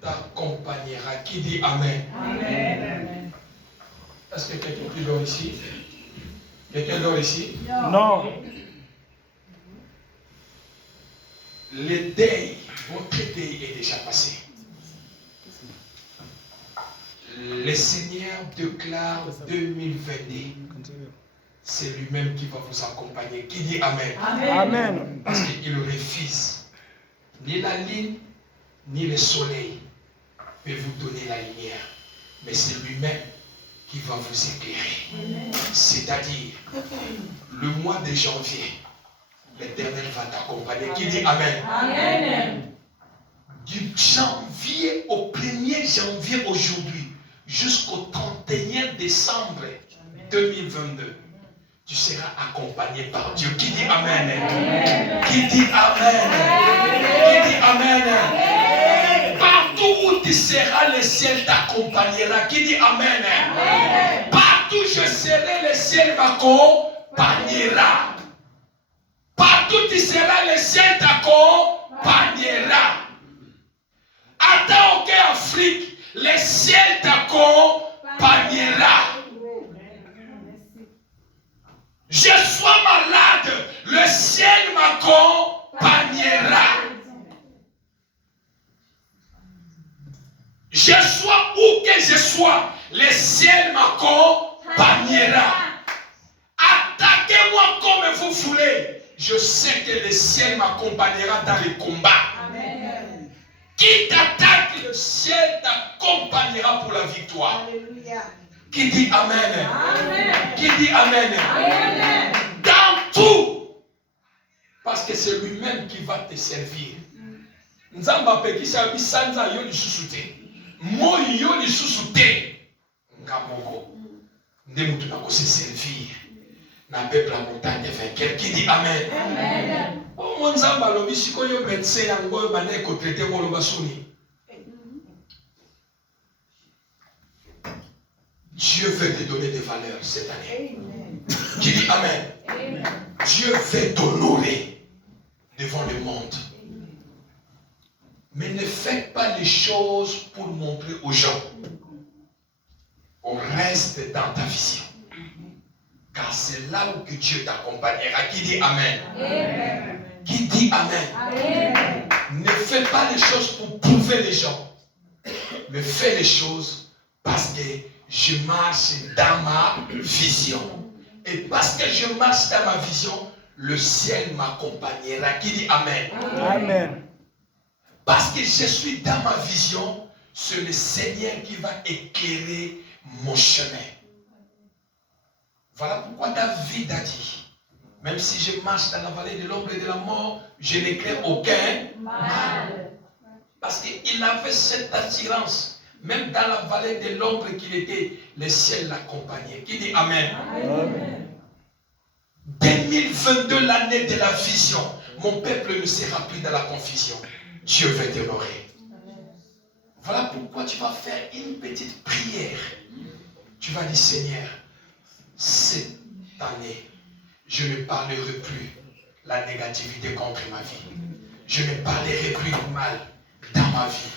t'accompagnera. Qui dit Amen. Amen. Est-ce que quelqu'un qui dort ici? Quelqu'un dort ici? Non. Le deuil, votre deuil est déjà passé. Le Seigneur déclare 2022. C'est lui-même qui va vous accompagner. Qui dit Amen. Amen. Parce qu'il refuse. Ni la lune, ni le soleil peut vous donner la lumière. Mais c'est lui-même qui va vous éclairer. C'est-à-dire, le mois de janvier, l'Éternel va t'accompagner. Qui dit Amen. Amen. Du janvier au 1er janvier aujourd'hui, jusqu'au 31 décembre 2022, tu seras accompagné par Dieu. Qui dit Amen. Qui dit Amen. Qui dit Amen. Partout où tu seras, le ciel t'accompagnera. Qui dit Amen. Partout où je serai, le ciel m'accompagnera. Partout où tu seras, le ciel t'accompagnera. Attends au Afrique, le ciel t'accompagnera. Je sois malade, le ciel m'accompagnera. Je sois où que je sois, le ciel m'accompagnera. Attaquez-moi comme vous voulez. Je sais que le ciel m'accompagnera dans les combats. Amen. Qui t'attaque, le ciel t'accompagnera pour la victoire. Alléluia. Qui dit Amen. Amen. Qui dit Amen. Amen. Dans tout. Parce que c'est lui-même qui va te servir. Nzamba pekisa bisanza yo lisusu te. Mo yo lisusu te. Ngamoko. Ndemutu na ko se servir. Na peuple la montagne vainqueur. Qui dit Amen. Amen. Mon Nzamba lobi sikoyo médecin yango bana ko traiter ko loba suni. Dieu veut te donner des valeurs cette année. Amen. Qui dit Amen. Amen. Dieu veut t'honorer devant le monde. Mais ne faites pas les choses pour montrer aux gens. On reste dans ta vision. Car c'est là où que Dieu t'accompagnera. Qui dit Amen. Amen. Qui dit Amen. Amen. Ne fais pas les choses pour prouver les gens. Mais fais les choses Parce que je marche dans ma vision. Et parce que je marche dans ma vision, le ciel m'accompagnera. Qui dit Amen? Amen. Parce que je suis dans ma vision, c'est le Seigneur qui va éclairer mon chemin. Voilà pourquoi David a dit, même si je marche dans la vallée de l'ombre et de la mort, je ne crains aucun mal. Parce qu'il avait cette assurance, même dans la vallée de l'ombre qu'il était, le ciel l'accompagnait. Qui dit Amen? Amen. 2022, l'année de la vision, mon peuple ne sera plus dans la confusion. Dieu va t'honorer. Voilà pourquoi tu vas faire une petite prière. Tu vas dire, Seigneur, cette année, je ne parlerai plus la négativité contre ma vie. Je ne parlerai plus du mal dans ma vie.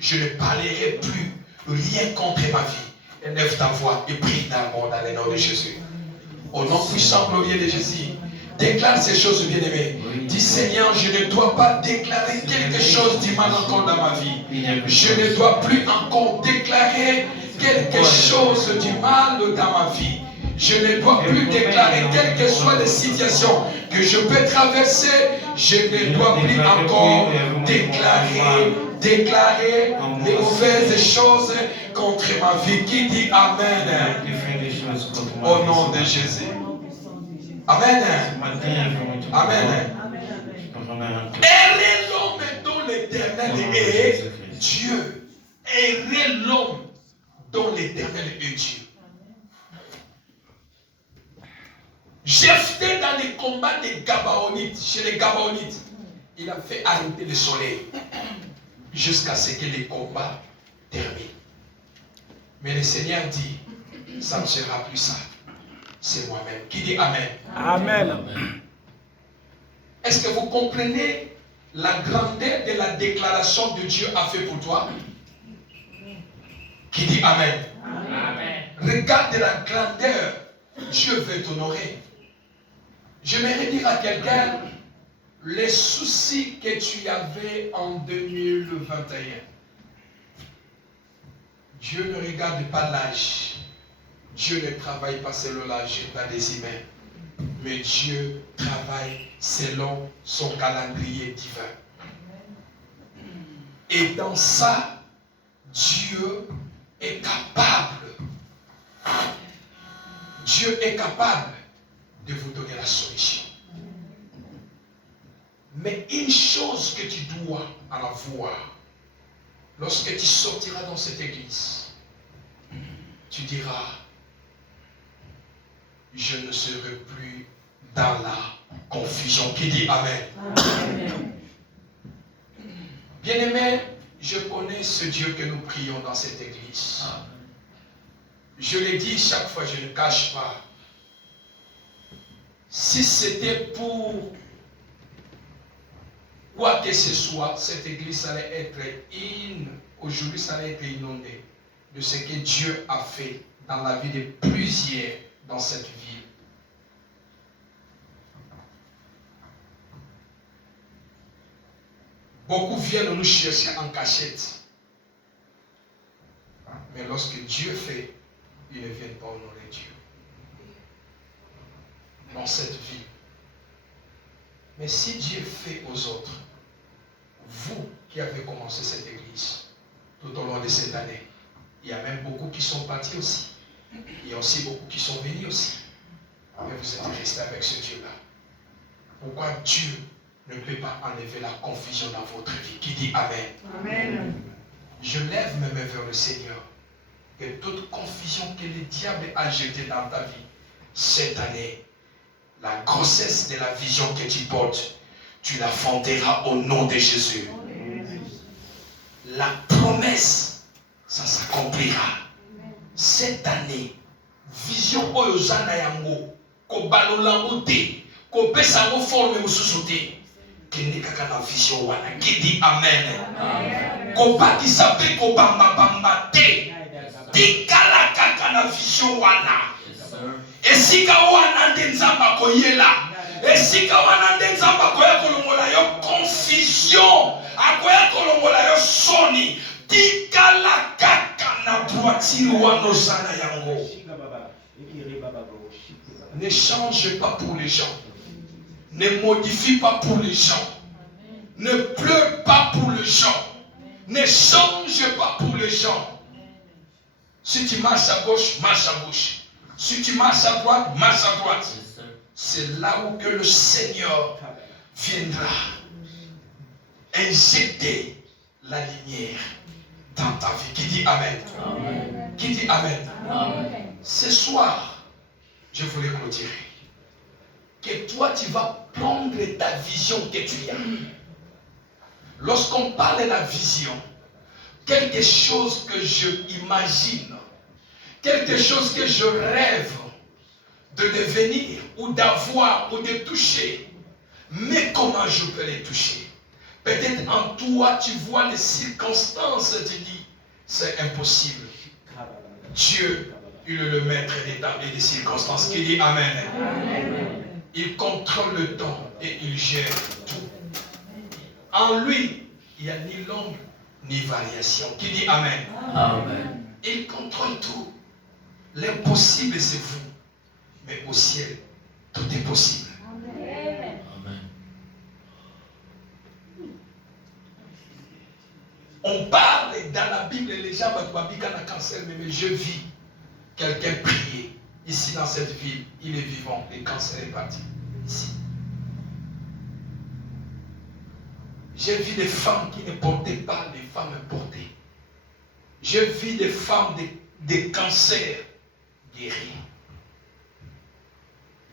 Je ne parlerai plus rien contre ma vie. Élève ta voix et prie d'abord dans le nom de Jésus. Au nom puissant, glorieux de Jésus, déclare ces choses, bien-aimés. Dis, Seigneur, je ne dois pas déclarer quelque chose de mal encore dans ma vie. Je ne dois plus encore déclarer quelque chose du mal dans ma vie. Je ne dois plus déclarer, quelles que soient les situations que je peux traverser, je ne dois plus encore déclarer les mauvaises choses contre ma vie. Qui dit Amen? Au nom de Jésus. Amen. Amen. Errez l'homme dont l'Éternel est Dieu. Errez l'homme dont l'Éternel est Dieu. Jephthé dans les combats des Gabaonites, chez les Gabaonites, il a fait arrêter le soleil jusqu'à ce que les combats terminent. Mais le Seigneur dit, ça ne sera plus ça. C'est moi-même. Qui dit Amen? Amen. Est-ce que vous comprenez la grandeur de la déclaration que Dieu a fait pour toi? Qui dit Amen? Amen. Regarde la grandeur. Dieu veut t'honorer. J'aimerais dire à quelqu'un, les soucis que tu avais en 2021, Dieu ne regarde pas l'âge. Dieu ne travaille pas selon l'âge des humains. Mais Dieu travaille selon son calendrier divin. Et dans ça, Dieu est capable. Dieu est capable de vous donner la solution. Mais une chose que tu dois en avoir, lorsque tu sortiras dans cette église, tu diras, je ne serai plus dans la confusion. Qui dit Amen? Amen. Bien-aimé, je connais ce Dieu que nous prions dans cette église. Je l'ai dit chaque fois, je ne cache pas. Si c'était pour quoi que ce soit, cette église allait être aujourd'hui ça allait être inondée de ce que Dieu a fait dans la vie de plusieurs dans cette ville. Beaucoup viennent nous chercher en cachette. Mais lorsque Dieu fait, ils ne viennent pas honorer Dieu. Dans cette vie. Mais si Dieu fait aux autres, vous qui avez commencé cette église, tout au long de cette année, il y a même beaucoup qui sont partis aussi. Il y a aussi beaucoup qui sont venus aussi. Mais vous êtes restés avec ce Dieu-là. Pourquoi Dieu ne peut pas enlever la confusion dans votre vie? Qui dit Amen? Amen. Je lève mes mains vers le Seigneur. Que toute confusion que le diable a jetée dans ta vie, cette année, la grossesse de la vision que tu portes, tu la fonderas au nom de Jésus. La promesse, ça s'accomplira. Cette année, vision oyozana yango, ko balolango te, ko pesango forme mususuté, kende kaka na vision wana. Qui dit Amen? Ko bakisa pe ko bamba bamba te, tikala kaka na vision wana. Esika wana nde nzamba koyela. Esika wana nde nzamba koya kolongola yo confusion, akoya kolongola yo soni. tikala kaka na droiture wana ozala yango. Ne change pas pour les gens. Ne modifie pas pour les gens. Ne pleure pas pour les gens. Ne change pas pour les gens. Si tu marches à gauche, marche à gauche. Si tu marches à droite, marche à droite. C'est là où que le Seigneur viendra injecter la lumière dans ta vie. Qui dit Amen? Amen. Qui dit Amen? Amen. Ce soir, je voulais clôturer. Que toi, tu vas prendre ta vision que tu as. Lorsqu'on parle de la vision, quelque chose que je imagine, quelque chose que je rêve de devenir ou d'avoir ou de toucher, mais comment je peux les toucher? Peut-être en toi, tu vois les circonstances, tu dis, c'est impossible. Dieu, il est le maître des temps et des circonstances. Qui dit Amen. Amen. Il contrôle le temps et il gère tout. En lui, il n'y a ni l'ombre ni variation. Qui dit Amen. Amen. Il contrôle tout. L'impossible, c'est vous. Mais au ciel, tout est possible. Amen. Amen. On parle dans la Bible, les gens ont cancer, mais je vis quelqu'un prier. Ici dans cette ville, il est vivant, le cancer est parti. Ici. J'ai vu des femmes qui ne portaient pas, des femmes portées. J'ai vu des femmes des cancers guéris.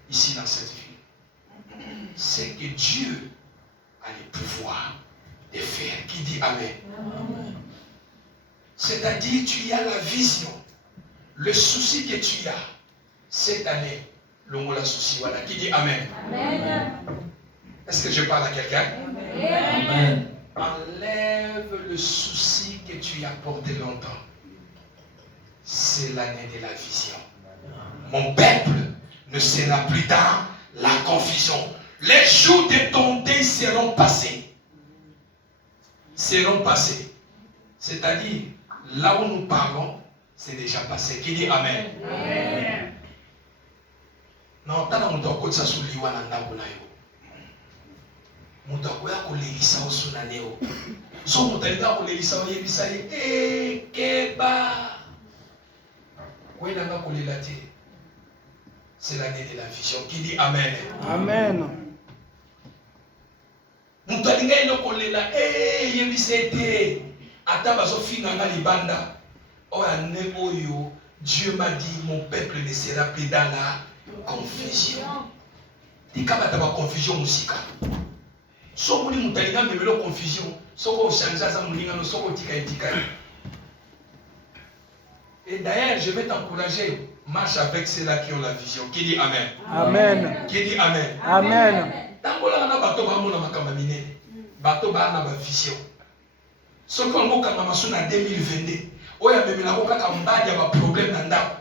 Ici dans cette ville. C'est que Dieu a le pouvoir de faire. Qui dit Amen. Amen. C'est-à-dire, tu as la vision. Le souci que tu as cette année, l'ongola souci, voilà. Qui dit Amen. Amen. Est-ce que je parle à quelqu'un? Amen. Enlève le souci que tu as porté longtemps. C'est l'année de la vision. Mon peuple ne sera plus dans la confusion. Les jours de ton deuil seront passés. Seront passés. C'est-à-dire, là où nous parlons, c'est déjà passé. Qui dit Amen. Amen. Non, tala mutu akodisa su liwa na ndako na yo. Mutu akoya kolelisa yo su na neo. So mutu alinga kolelisa yo yebisa ye, keba. Oyinanga kolela te. C'est l'année de la vision. Qui dit Amen. Amen. Mutu alinga yeno kolela, yebisa te. Ata bazofinga nga libanda. Oya ne oyo, Dieu m'a dit, mon peuple ne sera plus dans la confusion. Tikaba taba confusion musika. So muni mutalinga memelo confusion. Soko changea za mulinga no soko tika etika. Et d'ailleurs, je vais t'encourager. Marche avec ceux-là qui ont la vision. Qui dit Amen. Amen. Qui dit Amen. Amen. Tangola na bato ba mona makamba minene. Bato ba na ba vision. Soko ngo kanga masuna 2022. Oya memela ko kaka mbadi ya ba problème na ndako.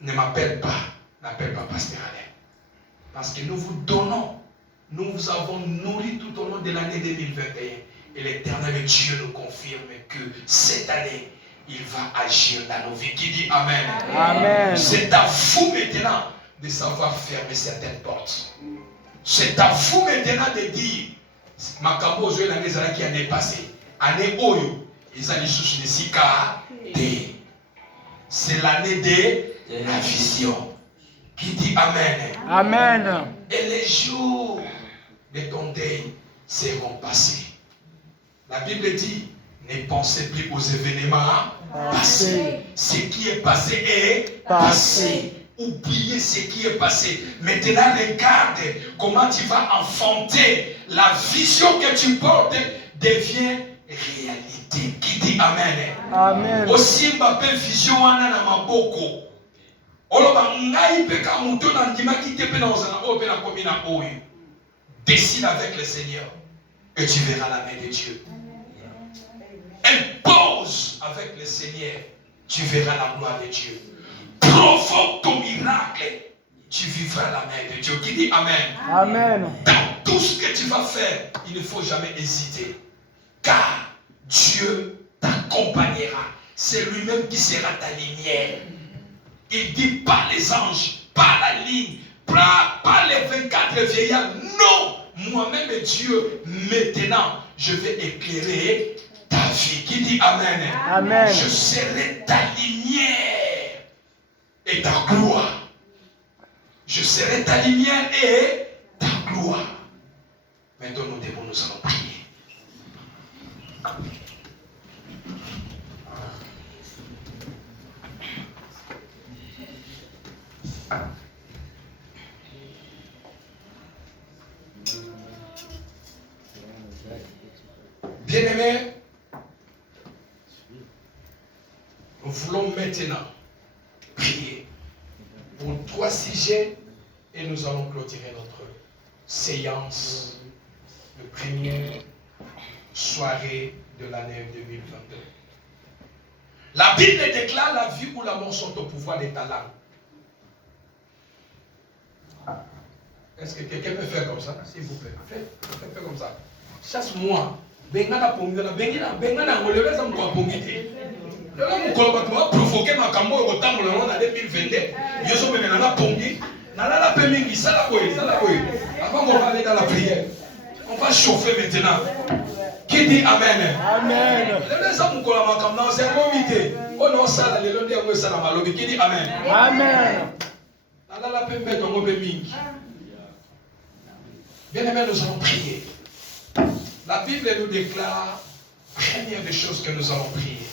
Ne m'appelle pas. N'appelle pas Pasteur Alain. Parce que nous vous donnons, nous vous avons nourri tout au long de l'année 2021. Et l'Éternel Dieu nous confirme que cette année, il va agir dans nos vies. Qui dit Amen. Amen. C'est à vous maintenant de savoir fermer certaines portes. C'est à vous maintenant de dire, Makambo Zoé l'année qui année passée, année Oyo, ils allaient chercher des sika. C'est l'année de la vision. Qui dit Amen. Amen. Et les jours de ton deuil seront passés. La Bible dit, ne pensez plus aux événements passés. Ce qui est passé est passé. Oubliez ce qui est passé. Maintenant, regarde comment tu vas enfanter. La vision que tu portes devient réalité. Qui dit Amen. Amen. Aussi Mbappé vision wana na maboko. Oloba ngai pe ka muto na ndima ki te pe na ozana o pe na komi na oyo. Décide avec le Seigneur et tu verras la main de Dieu. Impose avec le Seigneur, tu verras la gloire de Dieu. Provoque ton miracle, tu vivras la main de Dieu. Qui dit Amen. Amen. Dans tout ce que tu vas faire, il ne faut jamais hésiter. Car Dieu t'accompagnera. C'est lui-même qui sera ta lumière. Il dit pas les anges, pas la ligne, pas les 24 vieillards. Non, moi-même Dieu, maintenant, je vais éclairer ta vie. Qui dit Amen? Amen. Je serai ta lumière et ta gloire. Je serai ta lumière et ta gloire. Maintenant, nous allons prier. Bien-aimés, nous voulons maintenant prier pour 3 sujets et nous allons clôturer notre séance de première soirée de l'année 2022. La Bible déclare la vie ou la mort sont au pouvoir des talents. Est-ce que quelqu'un peut faire comme ça, s'il vous plaît? Faites comme ça. Chasse-moi. Bengana pongela, bengana ngolele za mko pongite. Lelo mko ba tu provoquer makambo ko tambola na 2022. Yeso bengana na pongi. Na la pe mingi sala ko. Avant qu'on va aller dans la prière. On va chauffer maintenant. Qui dit amen? Amen. Lelo za mko la makambo c'est comité. On no sala lelo ndia ngo sala malobi. Qui dit amen? Amen. Na la pe mbeto ngo be mingi. Bien-aimés, nous allons prier. La Bible nous déclare, première des choses que nous allons prier,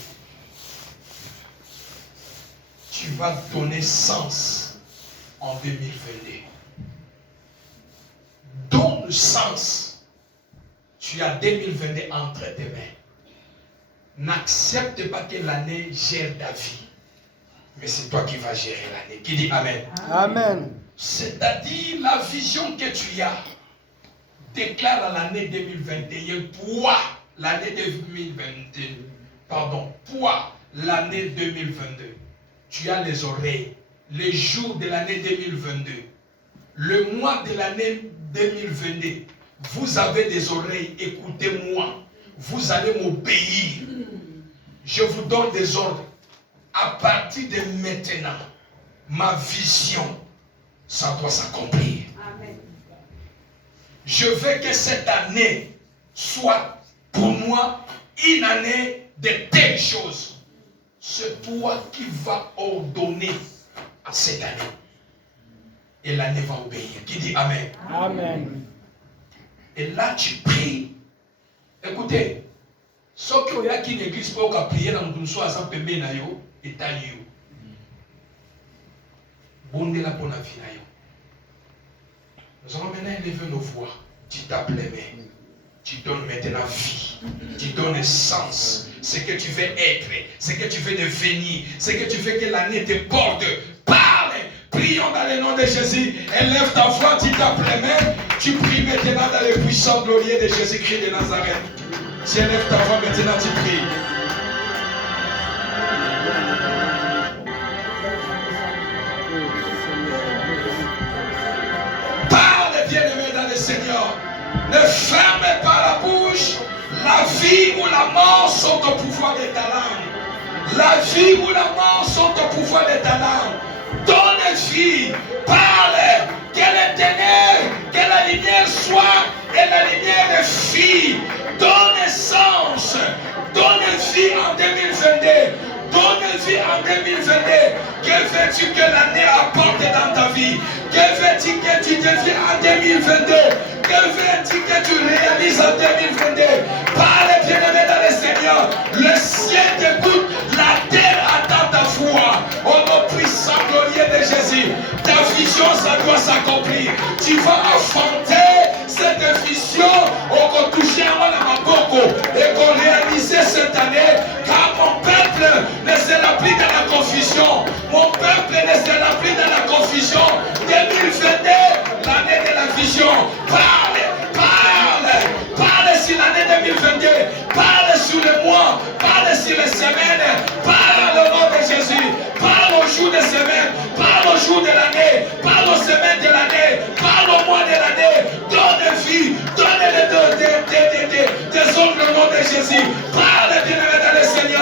tu vas donner sens en 2022. Donne le sens. Tu as 2022 entre tes mains. N'accepte pas que l'année gère ta vie. Mais c'est toi qui vas gérer l'année. Qui dit Amen? Amen. C'est-à-dire la vision que tu as. Déclare à l'année 2021 pour l'année 2022. Pour l'année 2022. Tu as les oreilles. Les jours de l'année 2022. Le mois de l'année 2022. Vous avez des oreilles. Écoutez-moi. Vous allez m'obéir. Je vous donne des ordres. À partir de maintenant, ma vision, ça doit s'accomplir. Amen. Je veux que cette année soit pour moi une année de telles choses. C'est toi qui vas ordonner à cette année. Et l'année va obéir. Qui dit Amen? Amen. Et là tu pries. Écoutez, ce qu'il y a qui n'église pas qu'à prier dans le soir sans pembe na yo et tali yo. Bonne la pour la vie na yo. Nous allons maintenant élever nos voix. Tu tapes les mains. Tu donnes maintenant vie. Tu donnes sens. Ce que tu veux être. Ce que tu veux devenir. Ce que tu veux que l'année te porte. Parle. Prions dans le nom de Jésus. Élève ta voix. Tu tapes les mains. Tu pries maintenant dans le puissant glorieux de Jésus-Christ de Nazareth. Tu élèves ta voix maintenant. Tu pries. Seigneur, ne fermez pas la bouche. La vie ou la mort sont au pouvoir des talents. La vie ou la mort sont au pouvoir des talents. Donne vie, parle, que les ténèbres, que la lumière soit et la lumière de vie. Donne sens, donne vie en 2022. Donne vie en 2022. Que veux-tu que l'année apporte dans ta vie? Que veux-tu que tu deviennes en 2022? Que veux-tu que tu réalises en 2022? Parle bien-aimé dans le Seigneur. Le ciel t'écoute, la terre attend ta foi. Au nom puissant glorieux de Jésus, ta vision, ça doit s'accomplir. Tu vas affronter cette vision au toucher à ma boko et qu'on réalise cette année. Car mon peuple ne sera plus dans la confusion. Mon peuple ne sera plus dans la confusion. 2022, l'année de la vision. Parle, parle, parle sur l'année 2022. Parle sur le mois, parle sur les semaines. Parle au nom de Jésus. Parle au jour de semaine. Parle au jour de l'année. Parle aux semaines de l'année. Parle au mois de l'année. Donne vie. Donne des ordres au nom de Jésus. Parle bien dans le Seigneur.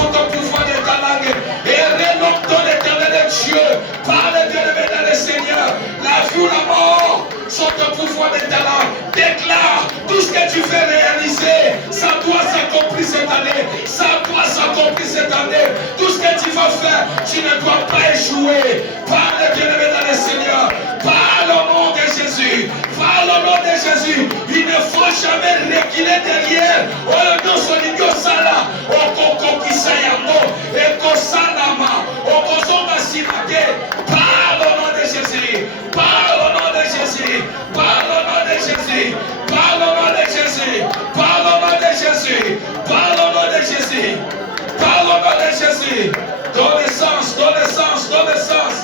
sont au pouvoir de ta langue. Et renomme ton éternel Dieu. Parle, bien-aimé, dans le Seigneur. La vie ou la mort sont au pouvoir de ta langue. Déclare tout ce que tu veux réaliser. Ça doit s'accomplir cette année. Ça doit s'accomplir cette année. Tout ce que tu vas faire, tu ne dois pas échouer. Parle, bien-aimé, dans le Seigneur. Parle au nom de Jésus. Parle au nom de Jésus. Il ne faut jamais reculer derrière. Oh, non, Solingo Sala. Oh, Koko Kisayamo. Et Kosalama. Oh, Kosoma Simate. Parle au nom de Jésus. Parle au nom de Jésus. Parle au nom de Jésus. Parle au nom de Jésus. Parle au nom de Jésus. Parle au nom de Jésus. Parle au nom de Jésus. Donne sens, donne sens, donne sens.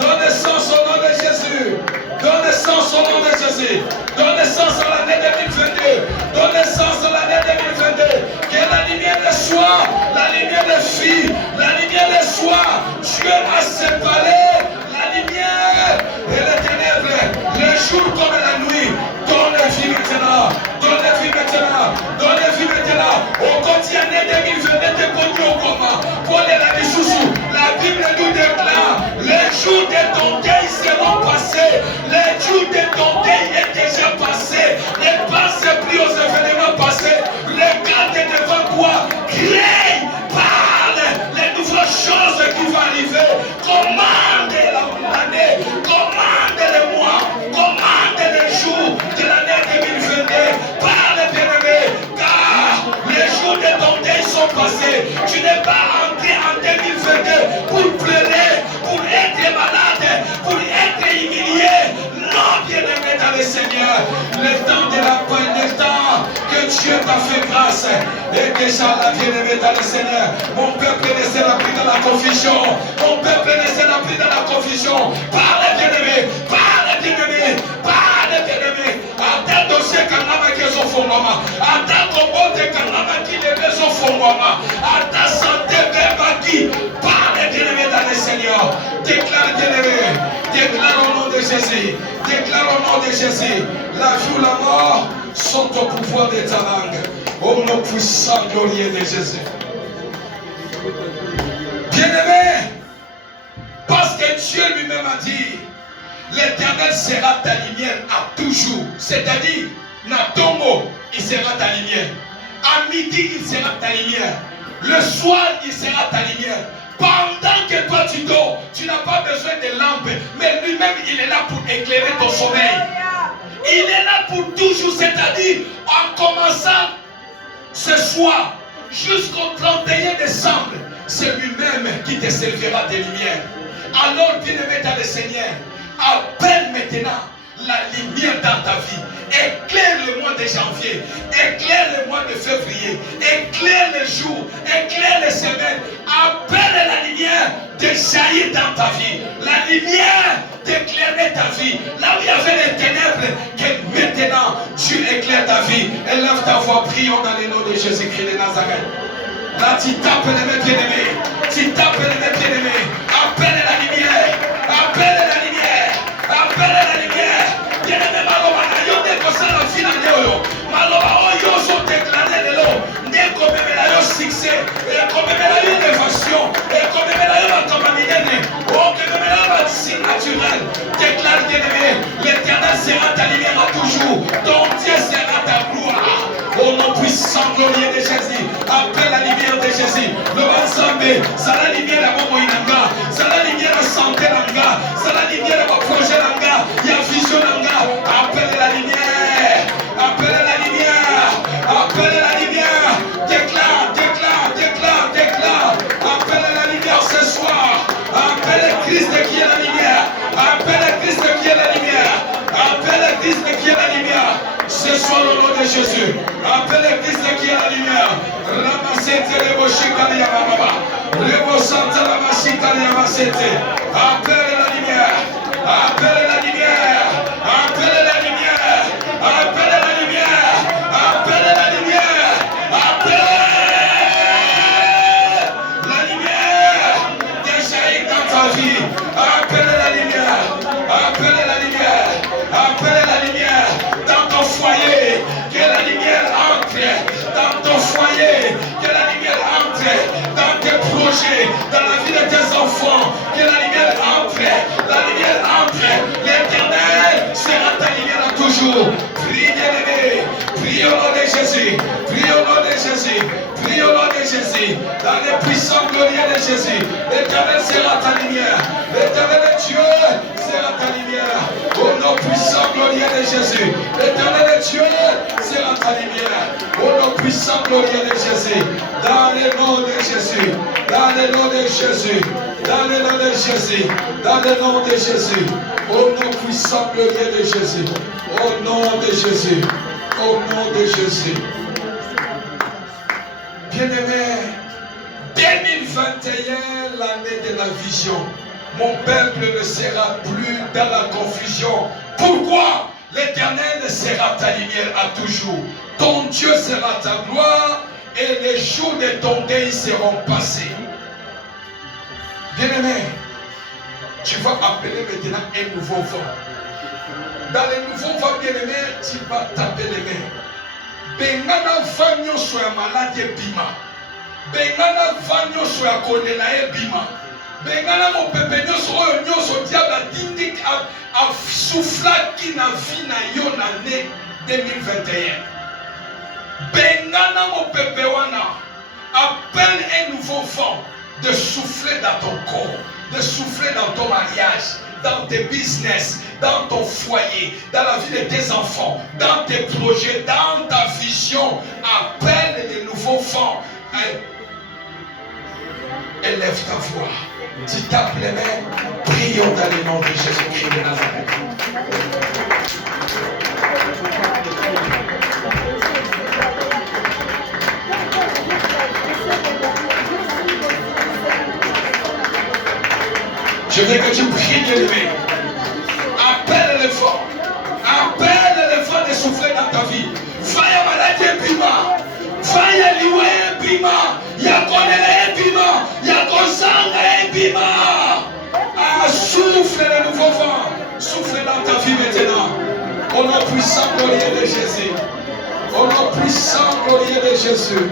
Donne sens au nom de Jésus. Donne sens au nom de Jésus. Donne sens à l'année 2022. Donne sens à l'année 2022. Que la lumière de soi, la lumière de vie, la lumière de soi. Dieu a séparé la lumière et les ténèbres, le jour comme la nuit. Donne vie maintenant. Donne vie maintenant. Donne vie maintenant. Au quotidien 2022, te conduit au coma. Pour les Labissoussou, la Bible nous déclare les jours de ton deuil seront passés. Les jours de ton deuil est déjà passé. Ne pense plus aux événements passés. Regarde devant toi. Crée, parle les nouvelles choses qui vont arriver. Commande l'année, commande les mois, commande les jours de l'année 2022. Parle, bien-aimé, car les jours de ton deuil sont passés. Tu n'es pas entré en 2022 pour pleurer, pour être malade, pour être humilié. Non, bien-aimé dans le Seigneur, le temps de la paix, le temps que Dieu t'a fait grâce est déjà là, bien-aimé dans le Seigneur. Mon peuple ne sera plus dans la confusion. Mon peuple ne sera plus dans la confusion. Parle, bien-aimé, parle, bien-aimé, parle, bien-aimé. Attends dossier kanama qui est au fond, maman. Attends combo de kanama qui est au fond, maman. Attends santé, bébé, parle, bien-aimé dans le Seigneur. Déclare, bien-aimé. Déclare au nom de Jésus. Déclare au nom de Jésus. La vie ou la mort sont au pouvoir de ta langue. Au nom puissant, glorieux de Jésus. Bien-aimé, parce que Dieu lui-même a dit, l'Éternel sera ta lumière à toujours. C'est-à-dire, Natongo, il sera ta lumière. À midi, il sera ta lumière. Le soir, il sera ta lumière. Pendant que toi tu dors, tu n'as pas besoin de lampe, mais lui-même il est là pour éclairer ton sommeil. Il est là pour toujours, c'est-à-dire en commençant ce soir jusqu'au 31 décembre, c'est lui-même qui te servira de lumière. Alors, bien-aimé dans le Seigneur, appelle maintenant la lumière dans ta vie. Éclaire le mois de janvier, éclaire le mois de février, éclaire les jours, éclaire les semaines. Appelle la lumière de jaillir dans ta vie. La lumière d'éclairer ta vie. Là où il y avait les ténèbres, que maintenant Dieu éclaire ta vie. Élève ta voix, prions dans le nom de Jésus-Christ de Nazareth. Là tu tapes les mains bien-aimés. Tu tapes les mains bien-aimés. Appelle la lumière. Appelle la lumière. Appelle la lumière. Bien-aimé, Maloba, yo de la vie dans le Maloba, yo sont déclarés de l'eau. N'est comme la succès. Et comme la élévation. Et comme la campagne. Oh, que la signe naturel. Déclare, bien-aimé, l'Éternel sera ta lumière à toujours. Ton Dieu sera ta gloire. Au nom puissant, glorieux de Jésus. Appelle la lumière de Jésus. Le ensemble, c'est la lumière de mon Inanga. C'est la lumière de santé Nanga. C'est la lumière de mon projet Nanga. Il y a vision Nanga. Appelle la lumière. Appelle la lumière. Appelle la lumière. Déclare, déclare, déclare, déclare. Appelle la lumière ce soir. Appelle Christ qui est la lumière. Appelle Christ qui est la lumière. Appelle Christ qui est la lumière. Ce soir au nom de Jésus. Appelle Christ qui est la lumière. Ramassez les bochicales Yamama. Rebosante la machicale Yamasete. Appelle la lumière. Appelle la lumière. Appelle la lumière. Appelle la lumière. Appelle la lumière. Appelle la lumière. Déjà dans ta vie. Appelle la lumière. Appelle la lumière. Appelle la lumière. Dans ton foyer. Que la lumière entre. Dans ton foyer. Que la lumière entre. Dans tes projets, dans la vie de tes enfants. Que la lumière entre, la lumière entre. L'Éternel sera ta lumière à toujours. Prie, bien-aimé, prie au nom de Jésus, prie au nom de Jésus, prie au nom de Jésus. Dans les puissants glorieux de Jésus, l'Éternel sera ta lumière. L'Éternel Dieu sera ta lumière. Au nom puissant glorieux de Jésus, l'Éternel Dieu sera ta lumière. Au nom puissant glorieux de Jésus, dans le nom de Jésus, dans le nom de Jésus, dans le nom de Jésus, dans le nom de Jésus, au nom puissant glorieux de Jésus, au nom de Jésus, au nom de Jésus. Bien-aimé, 2021, l'année de la vision. Mon peuple ne sera plus dans la confusion. Pourquoi? L'Éternel sera ta lumière à toujours. Ton Dieu sera ta gloire et les jours de ton deuil seront passés. Bien-aimé, tu vas appeler maintenant un nouveau vent. Dans le nouveau vent, bien-aimé, tu vas taper les mains. Bengana vanyo soya malade bima. Bengana vanyo soya kolela e bima. Bengana mo pepe nyoso oyo nyoso diable dindi a souffla qui na vie na yo na ne 2021. Bengana mo pepe wana appelle un nouveau vent de souffler dans ton corps, de souffler dans ton mariage, dans tes business, dans ton foyer, dans la vie de tes enfants, dans tes projets, dans ta vision. Appelle les nouveaux vents. Élève ta voix. Tu tapes les mains. Prions dans le nom de Jésus-Christ de Nazareth. Je veux que tu pries, bien-aimé. Appelle le vent. Appelle le vent de souffler dans ta vie. Faya maladie bima. Faya liwe bima. Yakonele bima. Yakosanga bima. Ah, souffle le nouveau vent. Souffle dans ta vie maintenant. Au nom puissant glorieux de Jésus. Au nom puissant glorieux de Jésus.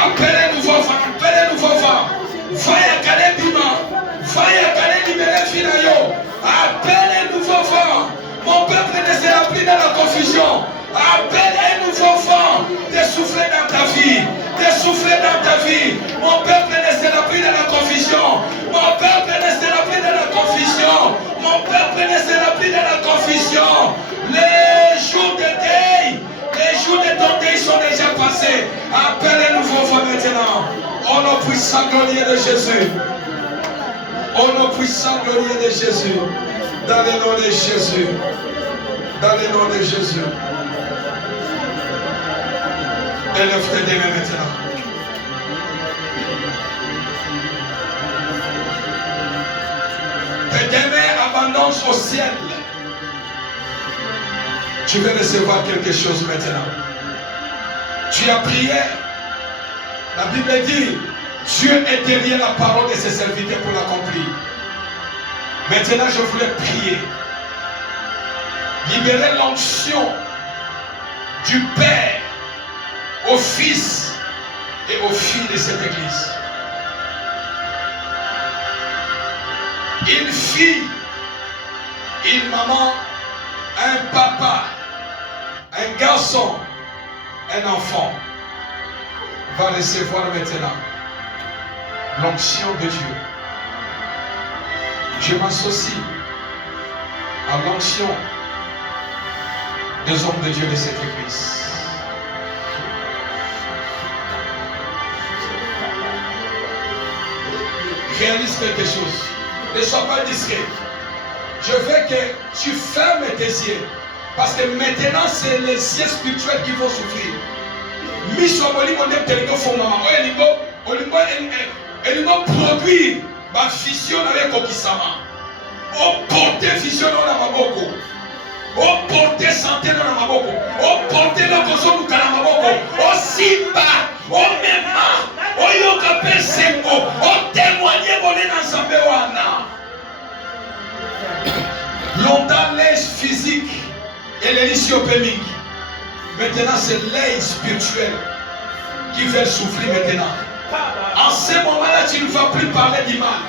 Appelez nouveau vent, appelez nouveau vent. Faya kale bima, faya kale libéré finayo. Appelez nouveau vent. Mon peuple ne sera plus dans la confusion. Appelle un nouveau vent de souffler dans ta vie, de souffler dans ta vie. Mon peuple ne sera plus dans la confusion. Mon peuple ne sera plus dans la confusion. Mon peuple ne sera plus dans la confusion. Les jours de deuil, les jours de ton deuil sont déjà passés. Appelle un nouveau vent maintenant. Au nom puissant glorieux de Jésus. Au nom puissant glorieux de Jésus. Dans le nom de Jésus. Dans le nom de Jésus. Élève tes mains maintenant. Tes mains abondance au ciel. Tu veux recevoir quelque chose maintenant. Tu as prié. La Bible dit, Dieu est derrière la parole de ses serviteurs pour l'accomplir. Maintenant, je voulais prier. Libérer l'onction du Père au Fils et aux filles de cette église. Une fille, une maman, un papa, un garçon, un enfant va recevoir maintenant l'onction de Dieu. Je m'associe à l'onction des hommes de Dieu de cette église. Réalise quelque chose. Ne sois pas discret. Je veux que tu fermes tes yeux. Parce que maintenant, c'est les yeux spirituels qui vont souffrir. Produire ma vision avec Kokisama. Porter vision dans la maboko. Oh, portez santé dans la maboko. Oh, portez le koso dans la maboko. Oh, simba. Oh, mema. Oh, yokape sengo. Oh, témoignez volé dans sa béwana. Longtemps, l'âge physique et l'héliopémique. Maintenant, c'est l'âge spirituel qui fait souffrir maintenant. En ce moment-là, tu ne vas plus parler du mal.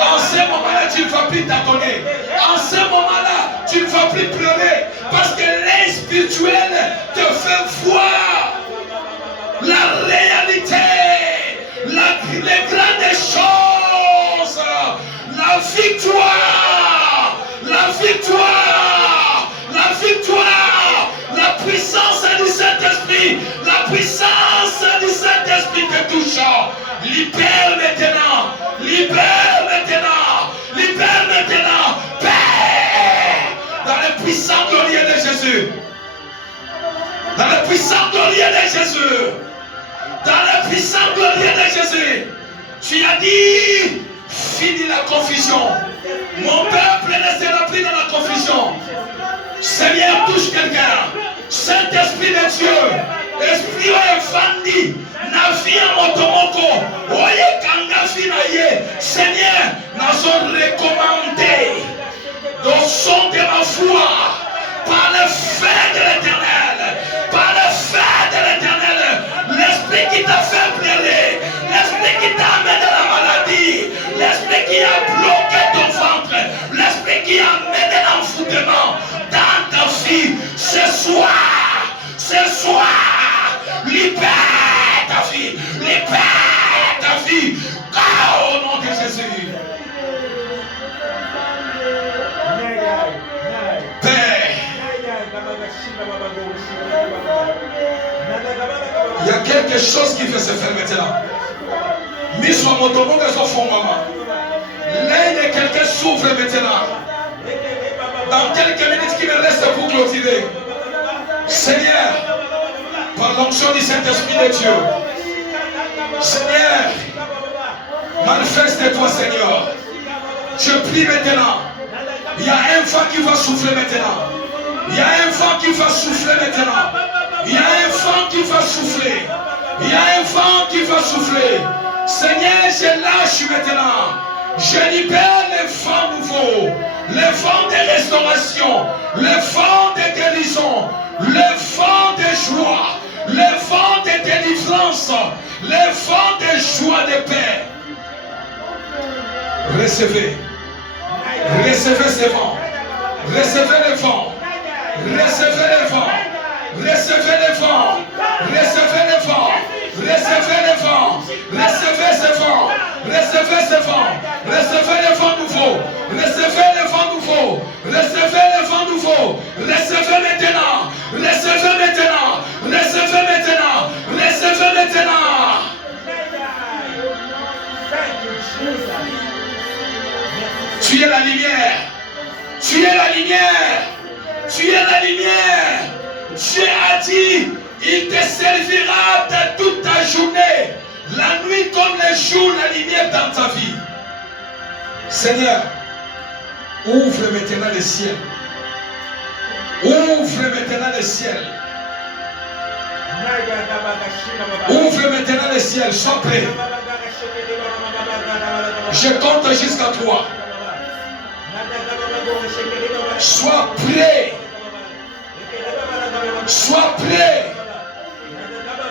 En ce moment-là, tu ne vas plus t'adonner. En ce moment-là, tu ne vas plus pleurer. Parce que l'âge spirituel te fait voir la réalité, les grandes choses, la victoire, la victoire, la victoire, la puissance du Saint-Esprit, la puissance du Saint-Esprit te touche. Libère maintenant, libère maintenant, libère maintenant, Père, dans le puissant glorieux de Jésus, dans le puissant glorieux de Jésus, dans le puissant glorieux de Jésus. Tu as dit, finis la confusion. Mon peuple ne sera plus dans la confusion. Seigneur, touche quelqu'un. Saint-Esprit de Dieu, Esprit Fandi, Navia Motomoko, Oye Kangafi Naye, Seigneur, nous sommes recommandés au son de ma foi, par le feu de l'Éternel, par le feu de l'Éternel, l'Esprit qui t'a fait pleurer, l'Esprit qui t'a amené dans la maladie, l'Esprit qui a bloqué ton ventre, l'Esprit qui a amené l'enfoutement dans ta vie, ce soir, libère ta vie, libère ta vie, au nom de Jésus. Père, il y a quelque chose qui veut se faire maintenant. Mis sur mon tombeau de son fond, maman. L'un de quelqu'un souffre maintenant. Dans quelques minutes qui me restent pour clôturer. Seigneur, par l'onction du Saint-Esprit de Dieu, Seigneur, manifeste-toi, Seigneur. Je prie maintenant. Il y a un vent qui va souffler maintenant. Il y a un vent qui va souffler maintenant. Il y a un vent qui va souffler. Il y a un vent qui va souffler. Seigneur, je lâche maintenant. Je libère les vents nouveaux. Les vents de restauration. Les vents de guérison. Les vents de joie. Les vents de délivrance. Les vents de joie de paix. Recevez. Recevez ces vents. Recevez les vents. Recevez les vents. Recevez les vents. Recevez les vents. Recevez les vents. Recevez ces vents. Recevez ces vents. Recevez les vents nouveaux. Recevez les vents nouveaux. Recevez les vents nouveaux. Recevez maintenant. Recevez maintenant. Recevez maintenant. Recevez maintenant. Tu es la lumière. Tu es la lumière. Tu es la lumière. Dieu a dit, il te servira de toute ta journée. La nuit comme le jour, la lumière dans ta vie. Seigneur, ouvre maintenant le ciel. Ouvre maintenant le ciel. Ouvre maintenant le ciel. Sois prêt. Je compte jusqu'à 3. Sois prêt. Sois prêt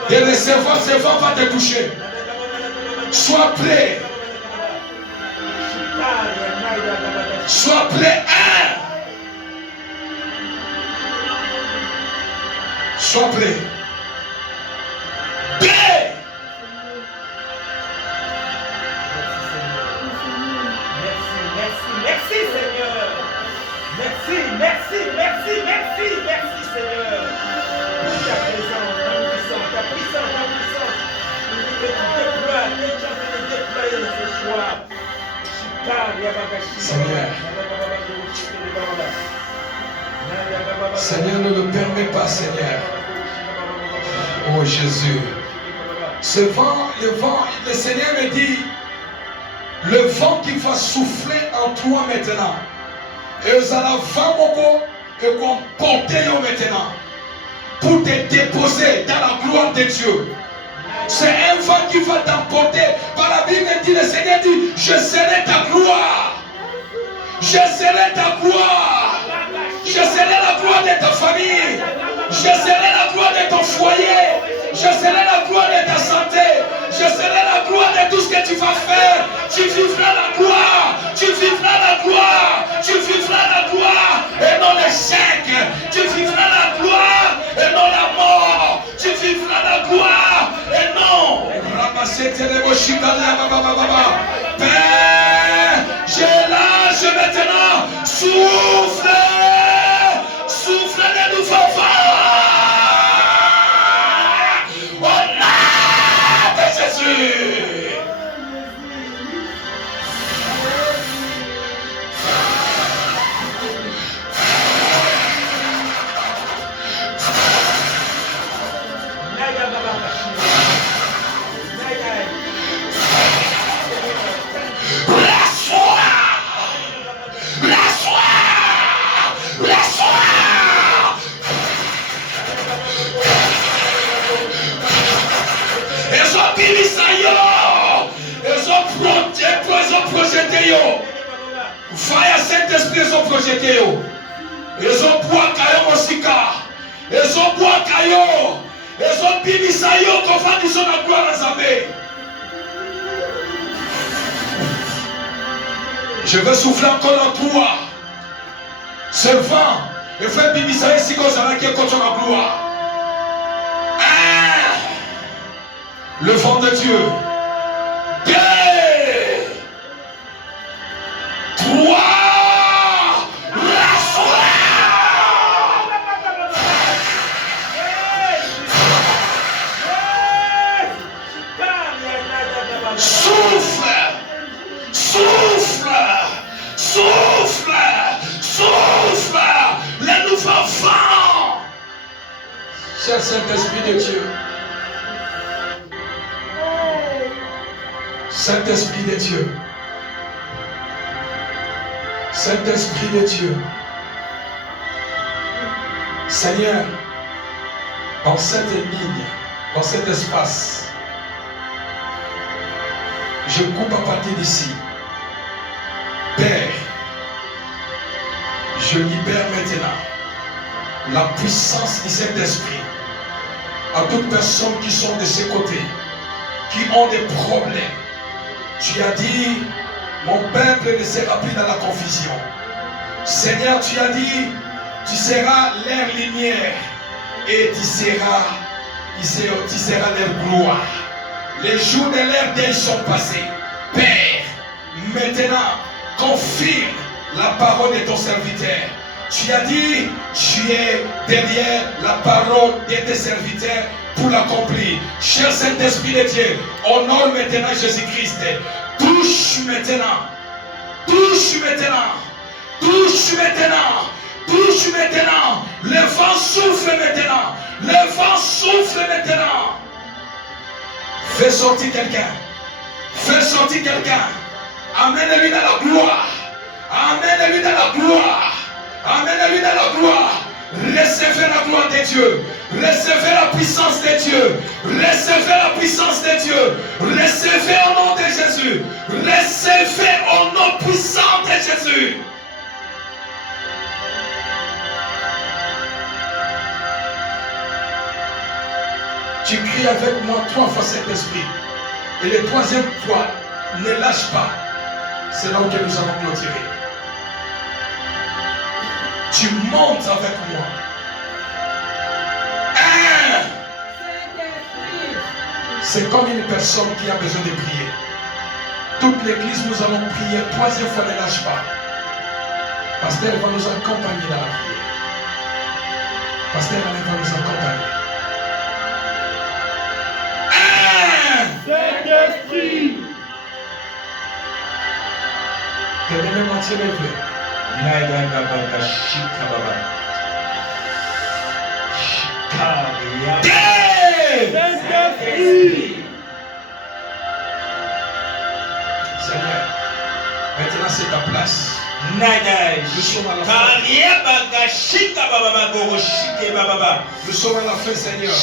de recevoir ce vent va te toucher. Sois prêt. Sois prêt. 1. Sois prêt. 2. Merci Seigneur. Merci Seigneur. Ta présence, ta puissance. Que tu déploies, que tu as fait déployer ce soir. Seigneur, ne le permets pas, Seigneur. Oh Jésus. Ce vent, le Seigneur me dit, le vent qui va souffler en toi maintenant. Et ça la va beaucoup, et qu'on porte maintenant pour te déposer dans la gloire de Dieu. C'est un vent qui va t'emporter. Par la Bible dit, le Seigneur dit, je serai ta gloire. Je serai ta gloire. Je serai la gloire de ta famille. Je serai la gloire de ton foyer. Je serai la gloire de ta santé. Je serai la gloire de tout ce que tu vas faire. Tu vivras la gloire. Tu vivras la gloire. Tu vivras la gloire et non l'échec. Tu vivras la gloire et non la mort. Tu vivras la gloire et non. Père, je lâche maintenant. Souffle. Souffle de nouveau vent. Au nom de Jésus. Ils ont projeté yo. Fire Saint-Esprit, ils ont projeté yo. Ils ont bois caillou mosika. Ils ont bois caillou. Ils ont bimisa yo qu'on va dire la gloire à Zambé. Je veux souffler encore en toi. Ce vent, et faire bimisa ici qu'on s'en a qui est contre la gloire. Le vent de Dieu. 2, 3, souffle, souffle, souffle, souffle, le nouveau vent. Cher Saint-Esprit de Dieu. Saint-Esprit de Dieu. Saint-Esprit de Dieu. Seigneur, dans cette ligne, dans cet espace, je coupe à partir d'ici. Père, je libère maintenant la puissance de cet esprit à toutes personnes qui sont de ces côtés, qui ont des problèmes. Tu as dit, mon peuple ne sera plus dans la confusion. Seigneur, tu as dit, tu seras leur lumière et tu seras leur gloire. Les jours de leur deuil sont passés. Père, maintenant, confirme la parole de ton serviteur. Tu as dit, tu es derrière la parole de tes serviteurs pour l'accomplir. Cher Saint-Esprit de Dieu, honore maintenant Jésus-Christ. Touche maintenant. Touche maintenant. Touche maintenant. Touche maintenant. Le vent souffle maintenant. Le vent souffle maintenant. Fais sortir quelqu'un. Fais sortir quelqu'un. Amène-lui dans la gloire. Amène-lui dans la gloire. Amène-lui dans la gloire. Recevez la gloire de Dieu. Recevez la puissance de Dieu. Recevez la puissance de Dieu. Recevez au nom de Jésus. Recevez au nom puissant de Jésus. Tu cries avec moi 3 fois cet esprit. Et le 3e fois, ne lâche pas. C'est là où nous allons clôturer. Tu montes avec moi. 1. C'est comme une personne qui a besoin de prier. Toute l'église, nous allons prier. 3e fois, ne lâche pas. Pasteur va nous accompagner dans la prière. Pasteur va nous accompagner. 1. Saint-Esprit. Tes deux mains entières levées. Saint-Esprit. Seigneur, maintenant c'est ta place. Nous sommes à la fin. Nous sommes à la fin, Seigneur.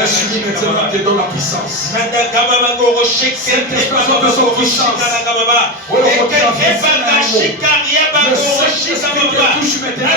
Laisse-lui maintenant te donne la puissance. Cette explosion de son puissance. Oh, le Saint-Esprit te touche maintenant.